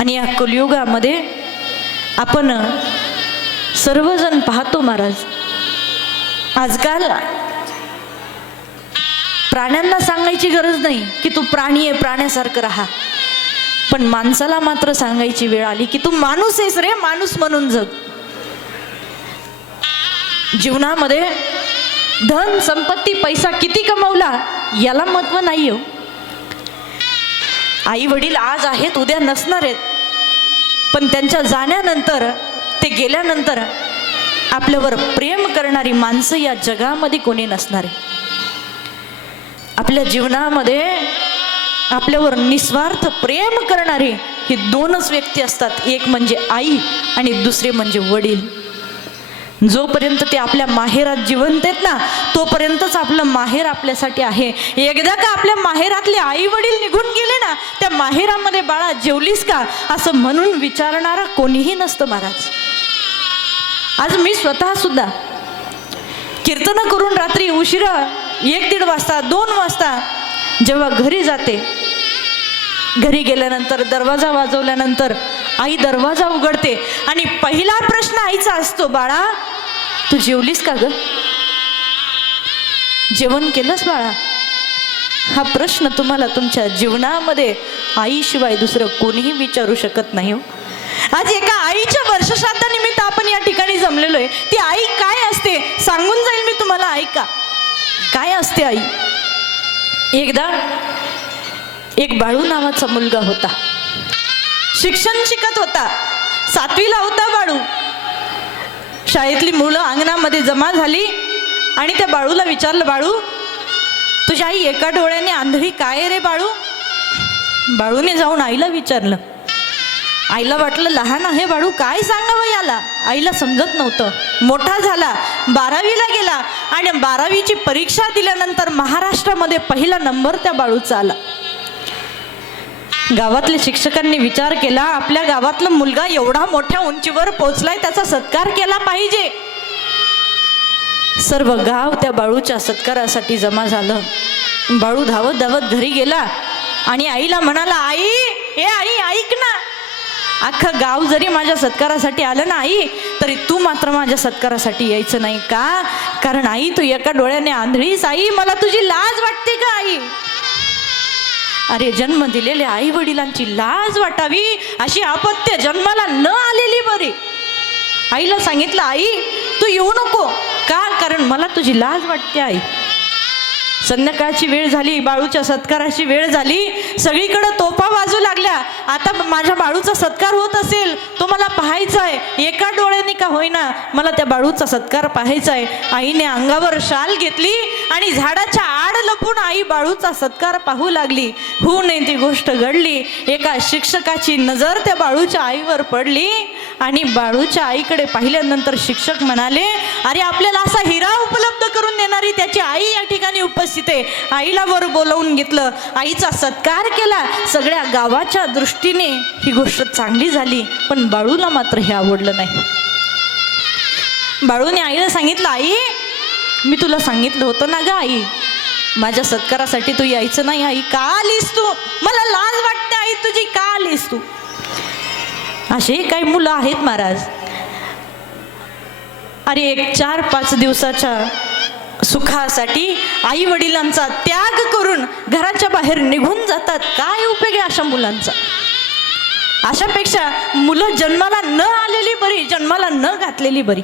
आणि या कलियुगामध्ये आपण सर्वजण पाहतो महाराज, आजकाल प्राण्यांना सांगायची गरज नाही की तू प्राणी आहे, प्राण्यासारखं राहा, पण माणसाला मात्र सांगायची वेळ आली की तू माणूस आहेस रे, माणूस म्हणून जग. जीवनामध्ये धन संपत्ती पैसा किती कमवला याला महत्व नाही हो. आई वडील आज आहेत उद्या नसणार आहेत, पण त्यांच्या जाण्यानंतर, ते गेल्यानंतर आपल्यावर प्रेम करणारी माणसं या जगामध्ये कोणी नसणार आहे. आपल्या जीवनामध्ये आपल्यावर निस्वार्थ प्रेम करणारी ही दोनच व्यक्ती असतात, एक म्हणजे आई आणि दुसरे म्हणजे वडील. जोपर्यंत ते आपल्या माहेरात जिवंत आहेत ना तोपर्यंतच आपलं माहेर आपल्यासाठी आहे. एकदा का आपल्या माहेरातले आई वडील निघून गेले ना, त्या माहेरामध्ये बाळा जेवलीस का असं म्हणून विचारणारा कोणीही नसतं महाराज. आज मी स्वतः सुद्धा कीर्तन करून रात्री उशिरा 1-1:30 वाजता 2 वाजता जेव्हा घरी जाते, घरी गेल्यानंतर दरवाजा वाजवल्यानंतर आई दरवाजा उघडते आणि पहिला प्रश्न आईचा असतो, बाळा तू जेवलीस का ग, जेवण केलंस बाळा. हा प्रश्न तुम्हाला तुमच्या जीवनामध्ये आईशिवाय दुसरं कोणीही विचारू शकत नाही हो. आज एका आईच्या वर्षश्राद्धानिमित्त आपण या ठिकाणी जमलेलो आहे. ती आई काय असते सांगून जाईल मी तुम्हाला, ऐका काय असते आई. एकदा एक बाळू नावाचा मुलगा होता, शिक्षण शिकत होता, 7वीला होता बाळू. शाळेतली मुलं अंगणामध्ये जमा झाली आणि त्या बाळूला विचारलं, बाळू तुझी आई एका डोळ्याने आंधळी काय रे बाळू. बाळूने जाऊन आईला विचारलं. आईला वाटलं लहान आहे बाळू, काय सांगावं याला. आईला समजत नव्हतं. मोठा झाला, 12वीला गेला आणि 12वीची परीक्षा दिल्यानंतर महाराष्ट्रामध्ये पहिला नंबर त्या बाळूचा आला. गावातल्या शिक्षकांनी विचार केला, आपल्या गावातला मुलगा एवढा मोठ्या उंचीवर पोहोचलाय, त्याचा सत्कार केला पाहिजे. सर्व गाव त्या बाळूच्या सत्कारासाठी जमा झालं. बाळू धावत धावत घरी गेला आणि आईला म्हणाला, आई हे आई ऐक ना, अख्खं गाव जरी माझ्या सत्कारासाठी आलं ना आई, तरी तू मात्र माझ्या सत्कारासाठी यायचं नाही का. कारण आई तू एका डोळ्याने आंधळीस आई, मला तुझी लाज वाटते का आई. अरे जन्म दिलेल्या आई वडिलांची लाज वाटावी अशी अपत्य जन्माला न आलेली बरी. आईला सांगितलं, आई तू येऊ नको का, कारण मला तुझी लाज वाटते आई. संध्याकाळची वेळ झाली, बाळूच्या सत्काराची वेळ झाली, सगळीकडे तोफा वाजू लागल्या. आता माझ्या बाळूचा सत्कार होत असेल, तो मला पाहायचा आहे, एका डोळ्याने का होईना मला त्या बाळूचा सत्कार पाहायचा आहे. आईने अंगावर शाल घेतली आणि झाडाच्या आड लपून आई बाळूचा सत्कार पाहू लागली. होऊ नये ती गोष्ट घडली. एका शिक्षकाची नजर त्या बाळूच्या आईवर पडली आणि बाळूच्या आईकडे पाहिल्यानंतर शिक्षक म्हणाले, अरे आपल्याला असा हिरा उपलब्ध करून देणारी त्याची आई या ठिकाणी उपस्थित आहे. आईला वर बोलावून घेतलं, आईचा सत्कार केला. सगळ्या गावाच्या दृष्टीने ही गोष्ट चांगली झाली, पण बाळूला मात्र हे आवडलं नाही. बाळूने आईला सांगितलं, आई मी तुला सांगितलं होतं ना ग आई, माझ्या सत्कारासाठी तू यायचं नाही. आई का आलीस तू, मला लाज वाटते आई तुझी, का आलीस तू. असे काही मुलं आहेत महाराज. अरे एक 4-5 दिवसाच्या सुखासाठी आई वडिलांचा त्याग करून घराच्या बाहेर निघून जातात. काय उपयोग आहे अशा मुलांचा. अशापेक्षा मुलं जन्माला न आलेली बरी, जन्माला न घातलेली बरी.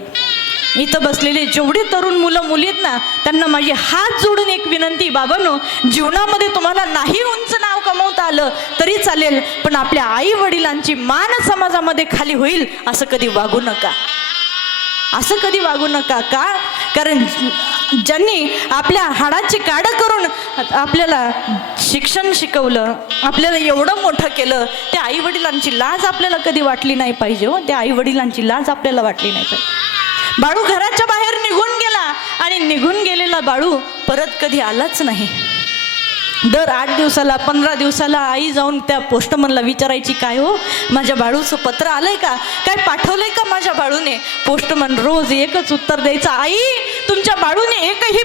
इथं बसलेले जेवढे तरुण मुलं मुली आहेत ना, त्यांना माझी हात जोडून एक विनंती, बाबांनो जीवनामध्ये तुम्हाला नाही उंच नाव कमवता आलं तरी चालेल, पण आपल्या आई वडिलांची मान समाजामध्ये खाली होईल असं कधी वागू नका. असं कधी वागू नका. का, कारण ज्यांनी आपल्या हाडाची काढ करून आपल्याला शिक्षण शिकवलं, आपल्याला एवढं मोठं केलं, त्या आई वडिलांची लाज आपल्याला कधी वाटली नाही पाहिजे हो. त्या आई वडिलांची लाज आपल्याला वाटली नाही पाहिजे. बाळू घराच्या बाहेर निघून गेला आणि निघून गेलेला बाळू परत कधी आलाच नाही. दर 8 दिवसाला 15 दिवसाला आई जाऊन त्या पोस्टमनला विचारायची, काय हो माझ्या बाळूचं पत्र आलंय का, काय पाठवलंय का माझ्या बाळूने. पोस्टमन रोज एकच उत्तर द्यायचं, आई तुमच्या बाळूने एकही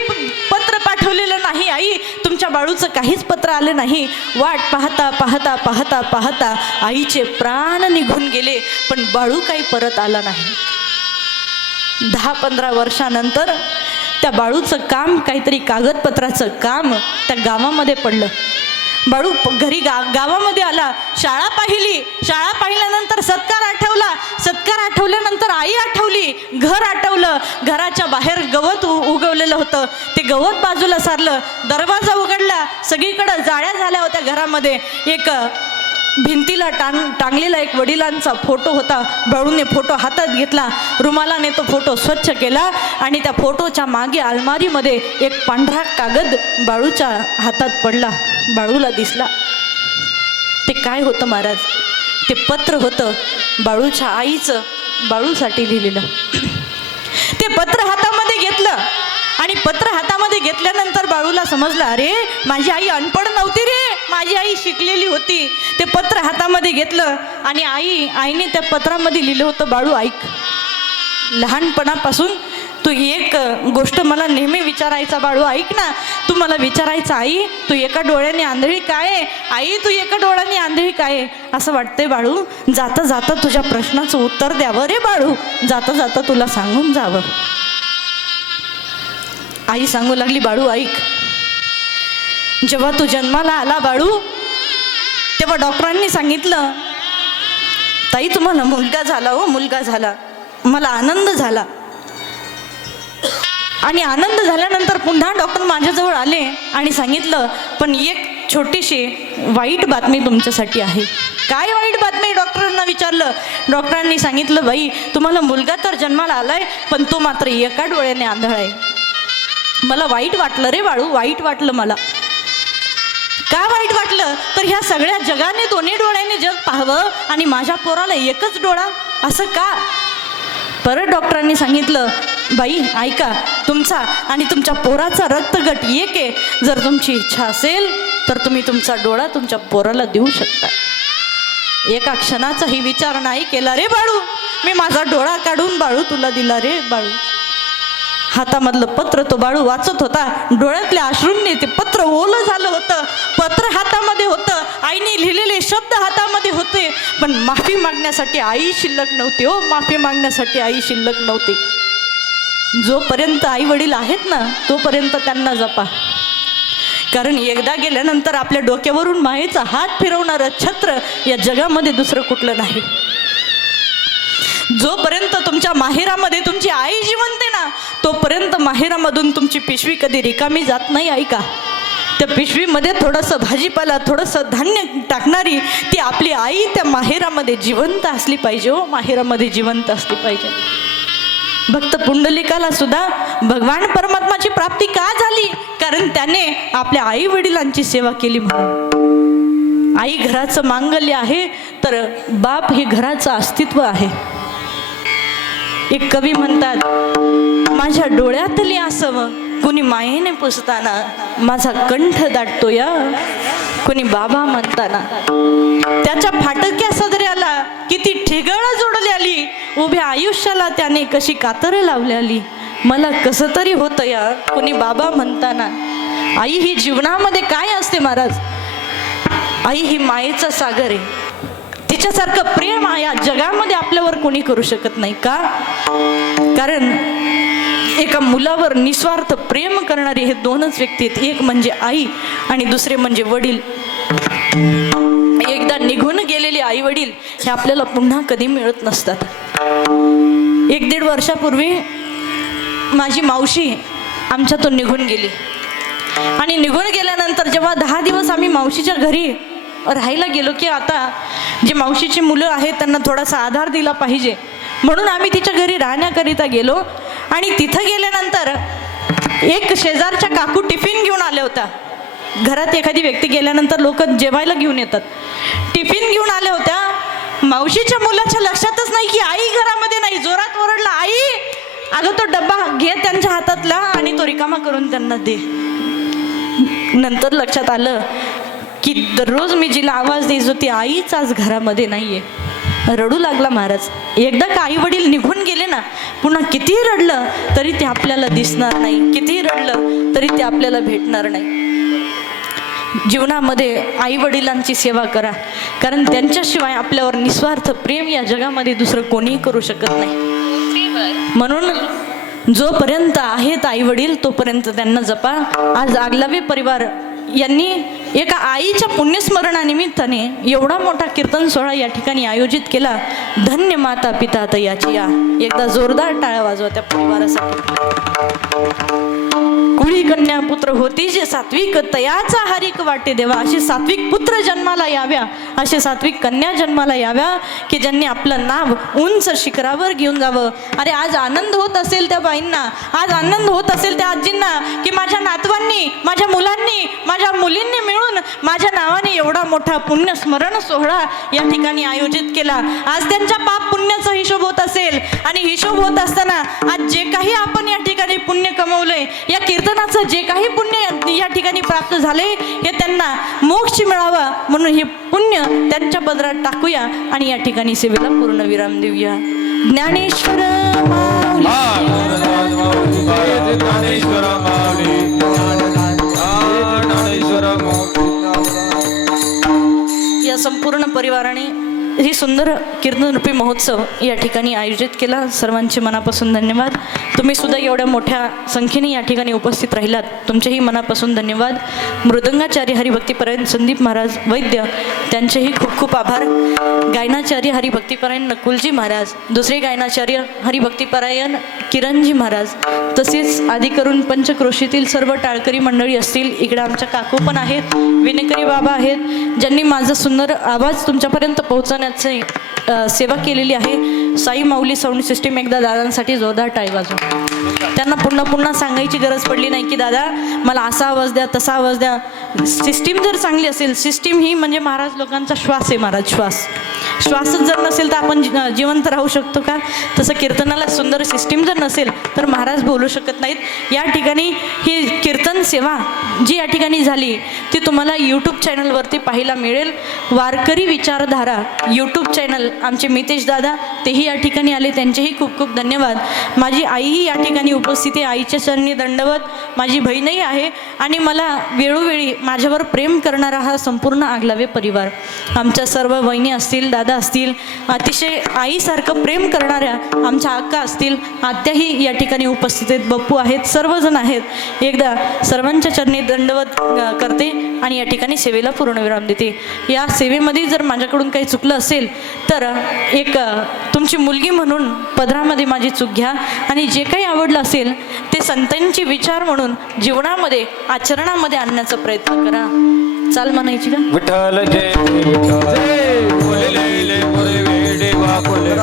पत्र पाठवलेलं नाही, आई तुमच्या बाळूचं काहीच पत्र आलं नाही. वाट पाहता पाहता पाहता पाहता आईचे प्राण निघून गेले, पण बाळू काही परत आला नाही. 10-15 वर्षानंतर त्या बाळूचं काम, काहीतरी कागदपत्राचं काम त्या गावामध्ये पडलं. बाळू घरी गावामध्ये आला, शाळा पाहिली, शाळा पाहिल्यानंतर सत्कार आठवला, सत्कार आठवल्यानंतर आई आठवली, घर आठवलं. घराच्या बाहेर गवत उगवलेलं होतं, ते गवत बाजूला सारलं, दरवाजा उघडला, सगळीकडे जाळ्या झाल्या होत्या. घरामध्ये एक भिंतीला टांगलेला एक वडिलांचा फोटो होता. बाळूने फोटो हातात घेतला, रुमालाने तो फोटो स्वच्छ केला आणि त्या फोटोच्या मागे अलमारीमध्ये एक पांढरा कागद बाळूच्या हातात पडला. बाळूला दिसला. ते काय होतं महाराज, ते पत्र होतं बाळूच्या आईचं, बाळूसाठी लिहिलेलं. ते पत्र हातामध्ये घेतलं आणि पत्र हातामध्ये घेतल्यानंतर बाळूला समजलं, अरे माझी आई अनपढ नव्हती रे, माझी आई शिकलेली होती. ते पत्र हातामध्ये घेतलं आणि आईने त्या पत्रामध्ये लिहिलं होतं, बाळू ऐक, लहानपणापासून तू एक गोष्ट मला नेहमी विचारायचा, बाळू ऐक ना, तू मला विचारायचा, आई तू एका डोळ्याने आंधळी काय, आई तू एका डोळ्याने आंधळी काय. असं वाटतंय बाळू, जाता जाता तुझ्या प्रश्नाचं उत्तर द्यावं रे बाळू, जाता जाता तुला सांगून जावं. आई सांगू लागली, बाळू ऐक, जेव्हा तू जन्माला आला बाळू, तेव्हा डॉक्टरांनी सांगितलं, ताई तुम्हाला मुलगा झाला, हो मुलगा झाला. मला आनंद झाला आणि आनंद झाल्यानंतर पुन्हा डॉक्टर माझ्याजवळ आले आणि सांगितलं, पण एक छोटीशी वाईट बातमी तुमच्यासाठी आहे. काय वाईट बातमी, डॉक्टरांना विचारलं. डॉक्टरांनी सांगितलं, बाई तुम्हाला मुलगा तर जन्माला आलाय, पण तो मात्र एका डोळ्याने आंधळा आहे. मला वाईट वाटलं रे बाळू, वाईट वाटलं मला. का वाईट वाटलं, तर ह्या सगळ्या जगाने दोन्ही डोळ्याने जग पाहावं आणि माझ्या पोराला एकच डोळा, असं का. परत डॉक्टरांनी सांगितलं, बाई ऐका, तुमचा आणि तुमच्या पोराचा रक्तगट एक आहे, जर तुमची इच्छा असेल तर तुम्ही तुमचा डोळा तुमच्या पोराला देऊ शकता. एका क्षणाचाही विचार नाही केला रे बाळू, मी माझा डोळा काढून बाळू तुला दिला रे बाळू. हातामधलं पत्र तो बाळू वाचत होता, डोळ्यातल्या अश्रूंनी ते पत्र ओलं झालं होतं. पत्र हातामध्ये होतं, आईने लिहिलेले शब्द हातामध्ये होते, पण माफी मागण्यासाठी आई शिल्लक नव्हती. हो, माफी मागण्यासाठी आई शिल्लक नव्हती. जोपर्यंत आई वडील आहेत ना, तोपर्यंत त्यांना जपा, कारण एकदा गेल्यानंतर आपल्या डोक्यावरून मायेचा हात फिरवणारं छत्र या जगामध्ये दुसरं कुठलं नाही. जोपर्यंत तुमच्या माहेरामध्ये तुमची आई जिवंत आहे ना, तोपर्यंत माहेरामधून तुमची पिशवी कधी रिकामी जात नाही. ऐका, त्या पिशवीमध्ये थोडंसं भाजीपाला, थोडंसं धान्य टाकणारी ती आपली आई त्या माहेरामध्ये जिवंत असली पाहिजे. हो, माहेरामध्ये जिवंत असली पाहिजे. भक्त पुंडलिकाला सुद्धा भगवान परमात्माची प्राप्ती का झाली, कारण त्याने आपल्या आई वडिलांची सेवा केली म्हणून. आई घराचं मांगल्य आहे, तर बाप हे घराचं अस्तित्व आहे. एक कवी म्हणतात, माझ्या डोळ्यातली आसवं कुणी मायेने पुसताना, माझा कंठ दाटतो या कुणी बाबा म्हणताना. त्याच्या फाटक्या सदऱ्याला किती ठिगळ जोडल्याली, उभ्या आयुष्याला त्याने कशी कातर लावल्याली, मला कसं तरी होतं या कुणी बाबा म्हणताना. आई ही जीवनामध्ये काय असते महाराज, आई ही मायेचा सागर आहे. तिच्यासारखं प्रेम या जगामध्ये आपल्यावर कोणी करू शकत नाही. का, कारण एका मुलावर निस्वार्थ प्रेम करणारे हे दोनच व्यक्ती आहेत, एक म्हणजे आई आणि दुसरे म्हणजे वडील. एकदा निघून गेलेले आई वडील हे आपल्याला पुन्हा कधी मिळत नसतात. 1-1.5 वर्षापूर्वी माझी मावशी आमच्यातून निघून गेली आणि निघून गेल्यानंतर जेव्हा 10 दिवस आम्ही मावशीच्या घरी राहायला गेलो, की आता जे मावशीची मुलं आहेत त्यांना थोडासा आधार दिला पाहिजे म्हणून आम्ही तिच्या घरी राहण्याकरिता गेलो. आणि तिथं गेल्यानंतर एक शेजारच्या काकू टिफिन घेऊन आल्या होत्या. घरात एखादी व्यक्ती गेल्यानंतर लोक जेवायला घेऊन येतात. टिफिन घेऊन आल्या होत्या. मावशीच्या मुलाच्या लक्षातच नाही की आई घरामध्ये नाही. जोरात ओरडला, आई अगं तो डब्बा घे त्यांच्या हातातला आणि तो रिकामा करून त्यांना दे. नंतर लक्षात आलं की दररोज मी जिला आवाज द्यायचो ती आईच आज घरामध्ये नाहीये. रडू लागला महाराज. एकदा का आई वडील निघून गेले ना, पुन्हा कितीही रडलं तरी ते आपल्याला दिसणार नाही, कितीही रडलं तरी ते आपल्याला भेटणार नाही. जीवनामध्ये आई वडिलांची सेवा करा, कारण त्यांच्याशिवाय आपल्यावर निस्वार्थ प्रेम या जगामध्ये दुसरं कोणीही करू शकत नाही. म्हणून जोपर्यंत आहेत आई वडील तोपर्यंत त्यांना जपा. आज आगलावे परिवार यांनी एका आईच्या पुण्यस्मरणानिमित्ताने एवढा मोठा कीर्तन सोहळा या ठिकाणी आयोजित केला. धन्य माता पिता तयाची या. एकदा जोरदार टाळ्या वाजवा त्या परिवारासाठी. कुळी कन्या पुत्र होती जे सात्विक तयाचा हारिक वाटे देवा. असे सात्विक पुत्र जन्माला याव्या, असे सात्विक कन्या जन्माला याव्या की ज्यांनी आपलं नाव उंच शिखरावर घेऊन जावं. अरे आज आनंद होत असेल त्या बाईंना, आज आनंद होत असेल त्या आजींना की माझ्या नातवांनी, माझ्या मुलांनी, माझ्या मुलींनी मिळून माझ्या नावाने एवढा मोठा पुण्य स्मरण सोहळा या ठिकाणी आयोजित केला. आज त्यांच्या पाप पुण्याचा हिशोब होत असेल, आणि हिशोब होत असताना आज जे काही आपण या ठिकाणी पुण्य कमवलंय, या कीर्तनाचं जे काही पुण्य या ठिकाणी प्राप्त झाले, हे त्यांना मोक्ष मिळावा म्हणून हे पुण्य त्यांच्या पदरात टाकूया आणि या ठिकाणी सेवेला पूर्ण विराम देऊया. ज्ञानेश्वर या संपूर्ण परिवाराने ही सुंदर कीर्तनरूपी महोत्सव या ठिकाणी आयोजित केला. सर्वांचे मनापासून धन्यवाद. तुम्ही सुद्धा एवढ्या मोठ्या संख्येने या ठिकाणी उपस्थित राहिलात, तुमचेही मनापासून धन्यवाद. मृदंगाचार्य हरिभक्तीपरायण संदीप महाराज वैद्य त्यांचेही खूप खूप आभार. गायनाचार्य हरिभक्तीपरायण नकुलजी महाराज, दुसरे गायनाचार्य हरिभक्तीपरायण किरणजी महाराज, तसेच आदी करून पंचक्रोशीतील सर्व टाळकरी मंडळी असतील. इकडे आमच्या काकू पण आहेत, विनेकरी बाबा आहेत, ज्यांनी माझा सुंदर आवाज तुमच्यापर्यंत पोहोचवण्याची सेवा केलेली आहे. साई माऊली साऊंड सिस्टीम एकदा दादांसाठी जोरदार टाळी वाजवा. त्यांना पुन्हा पुन्हा सांगायची गरज पडली नाही की दादा मला असा आवाज द्या, तसा आवाज द्या. सिस्टीम जर चांगली असेल, सिस्टीम ही म्हणजे महाराज लोकांचा श्वास आहे. महाराज श्वासच जर नसेल तर आपण जिवंत राहू शकतो का? तसं कीर्तनाला सुंदर सिस्टीम जर नसेल तर महाराज बोलू शकत नाहीत. या ठिकाणी ही कीर्तन सेवा जी या ठिकाणी झाली ती तुम्हाला यूट्यूब चॅनलवरती पाहायला मिळेल. वारकरी विचारधारा यूट्यूब चॅनल, आमचे मितेश दादा तेही या ठिकाणी आले, त्यांचेही खूप खूप धन्यवाद. माझी आईही या ठिकाणी उपस्थित आहे, आईच्या चरणी दंडवत. माझी बहीणही आहे आणि मला वेळोवेळी माझ्यावर प्रेम करणारा हा संपूर्ण आगलावे परिवार, आमच्या सर्व वहिनी असतील, दादा असतील, अतिशय आईसारखं प्रेम करणाऱ्या आमच्या अक्का असतील, आत्याही या ठिकाणी उपस्थित आहेत, बप्पू आहेत, सर्वजण आहेत. एकदा सर्वांच्या चरणी दंडवत करते आणि या ठिकाणी सेवेला पूर्णविराम देते. या सेवेमध्ये जर माझ्याकडून काही चुकलं असेल तर एक तुमची मुलगी म्हणून पदरामध्ये माझी चूक घ्या, आणि जे काही आवडलं असेल ते संतांचे विचार म्हणून जीवनामध्ये आचरणामध्ये आणण्याचा प्रयत्न करा. चाल म्हणायची का? विठ्ठल जय विठ्ठल जय बोलले देवा बोले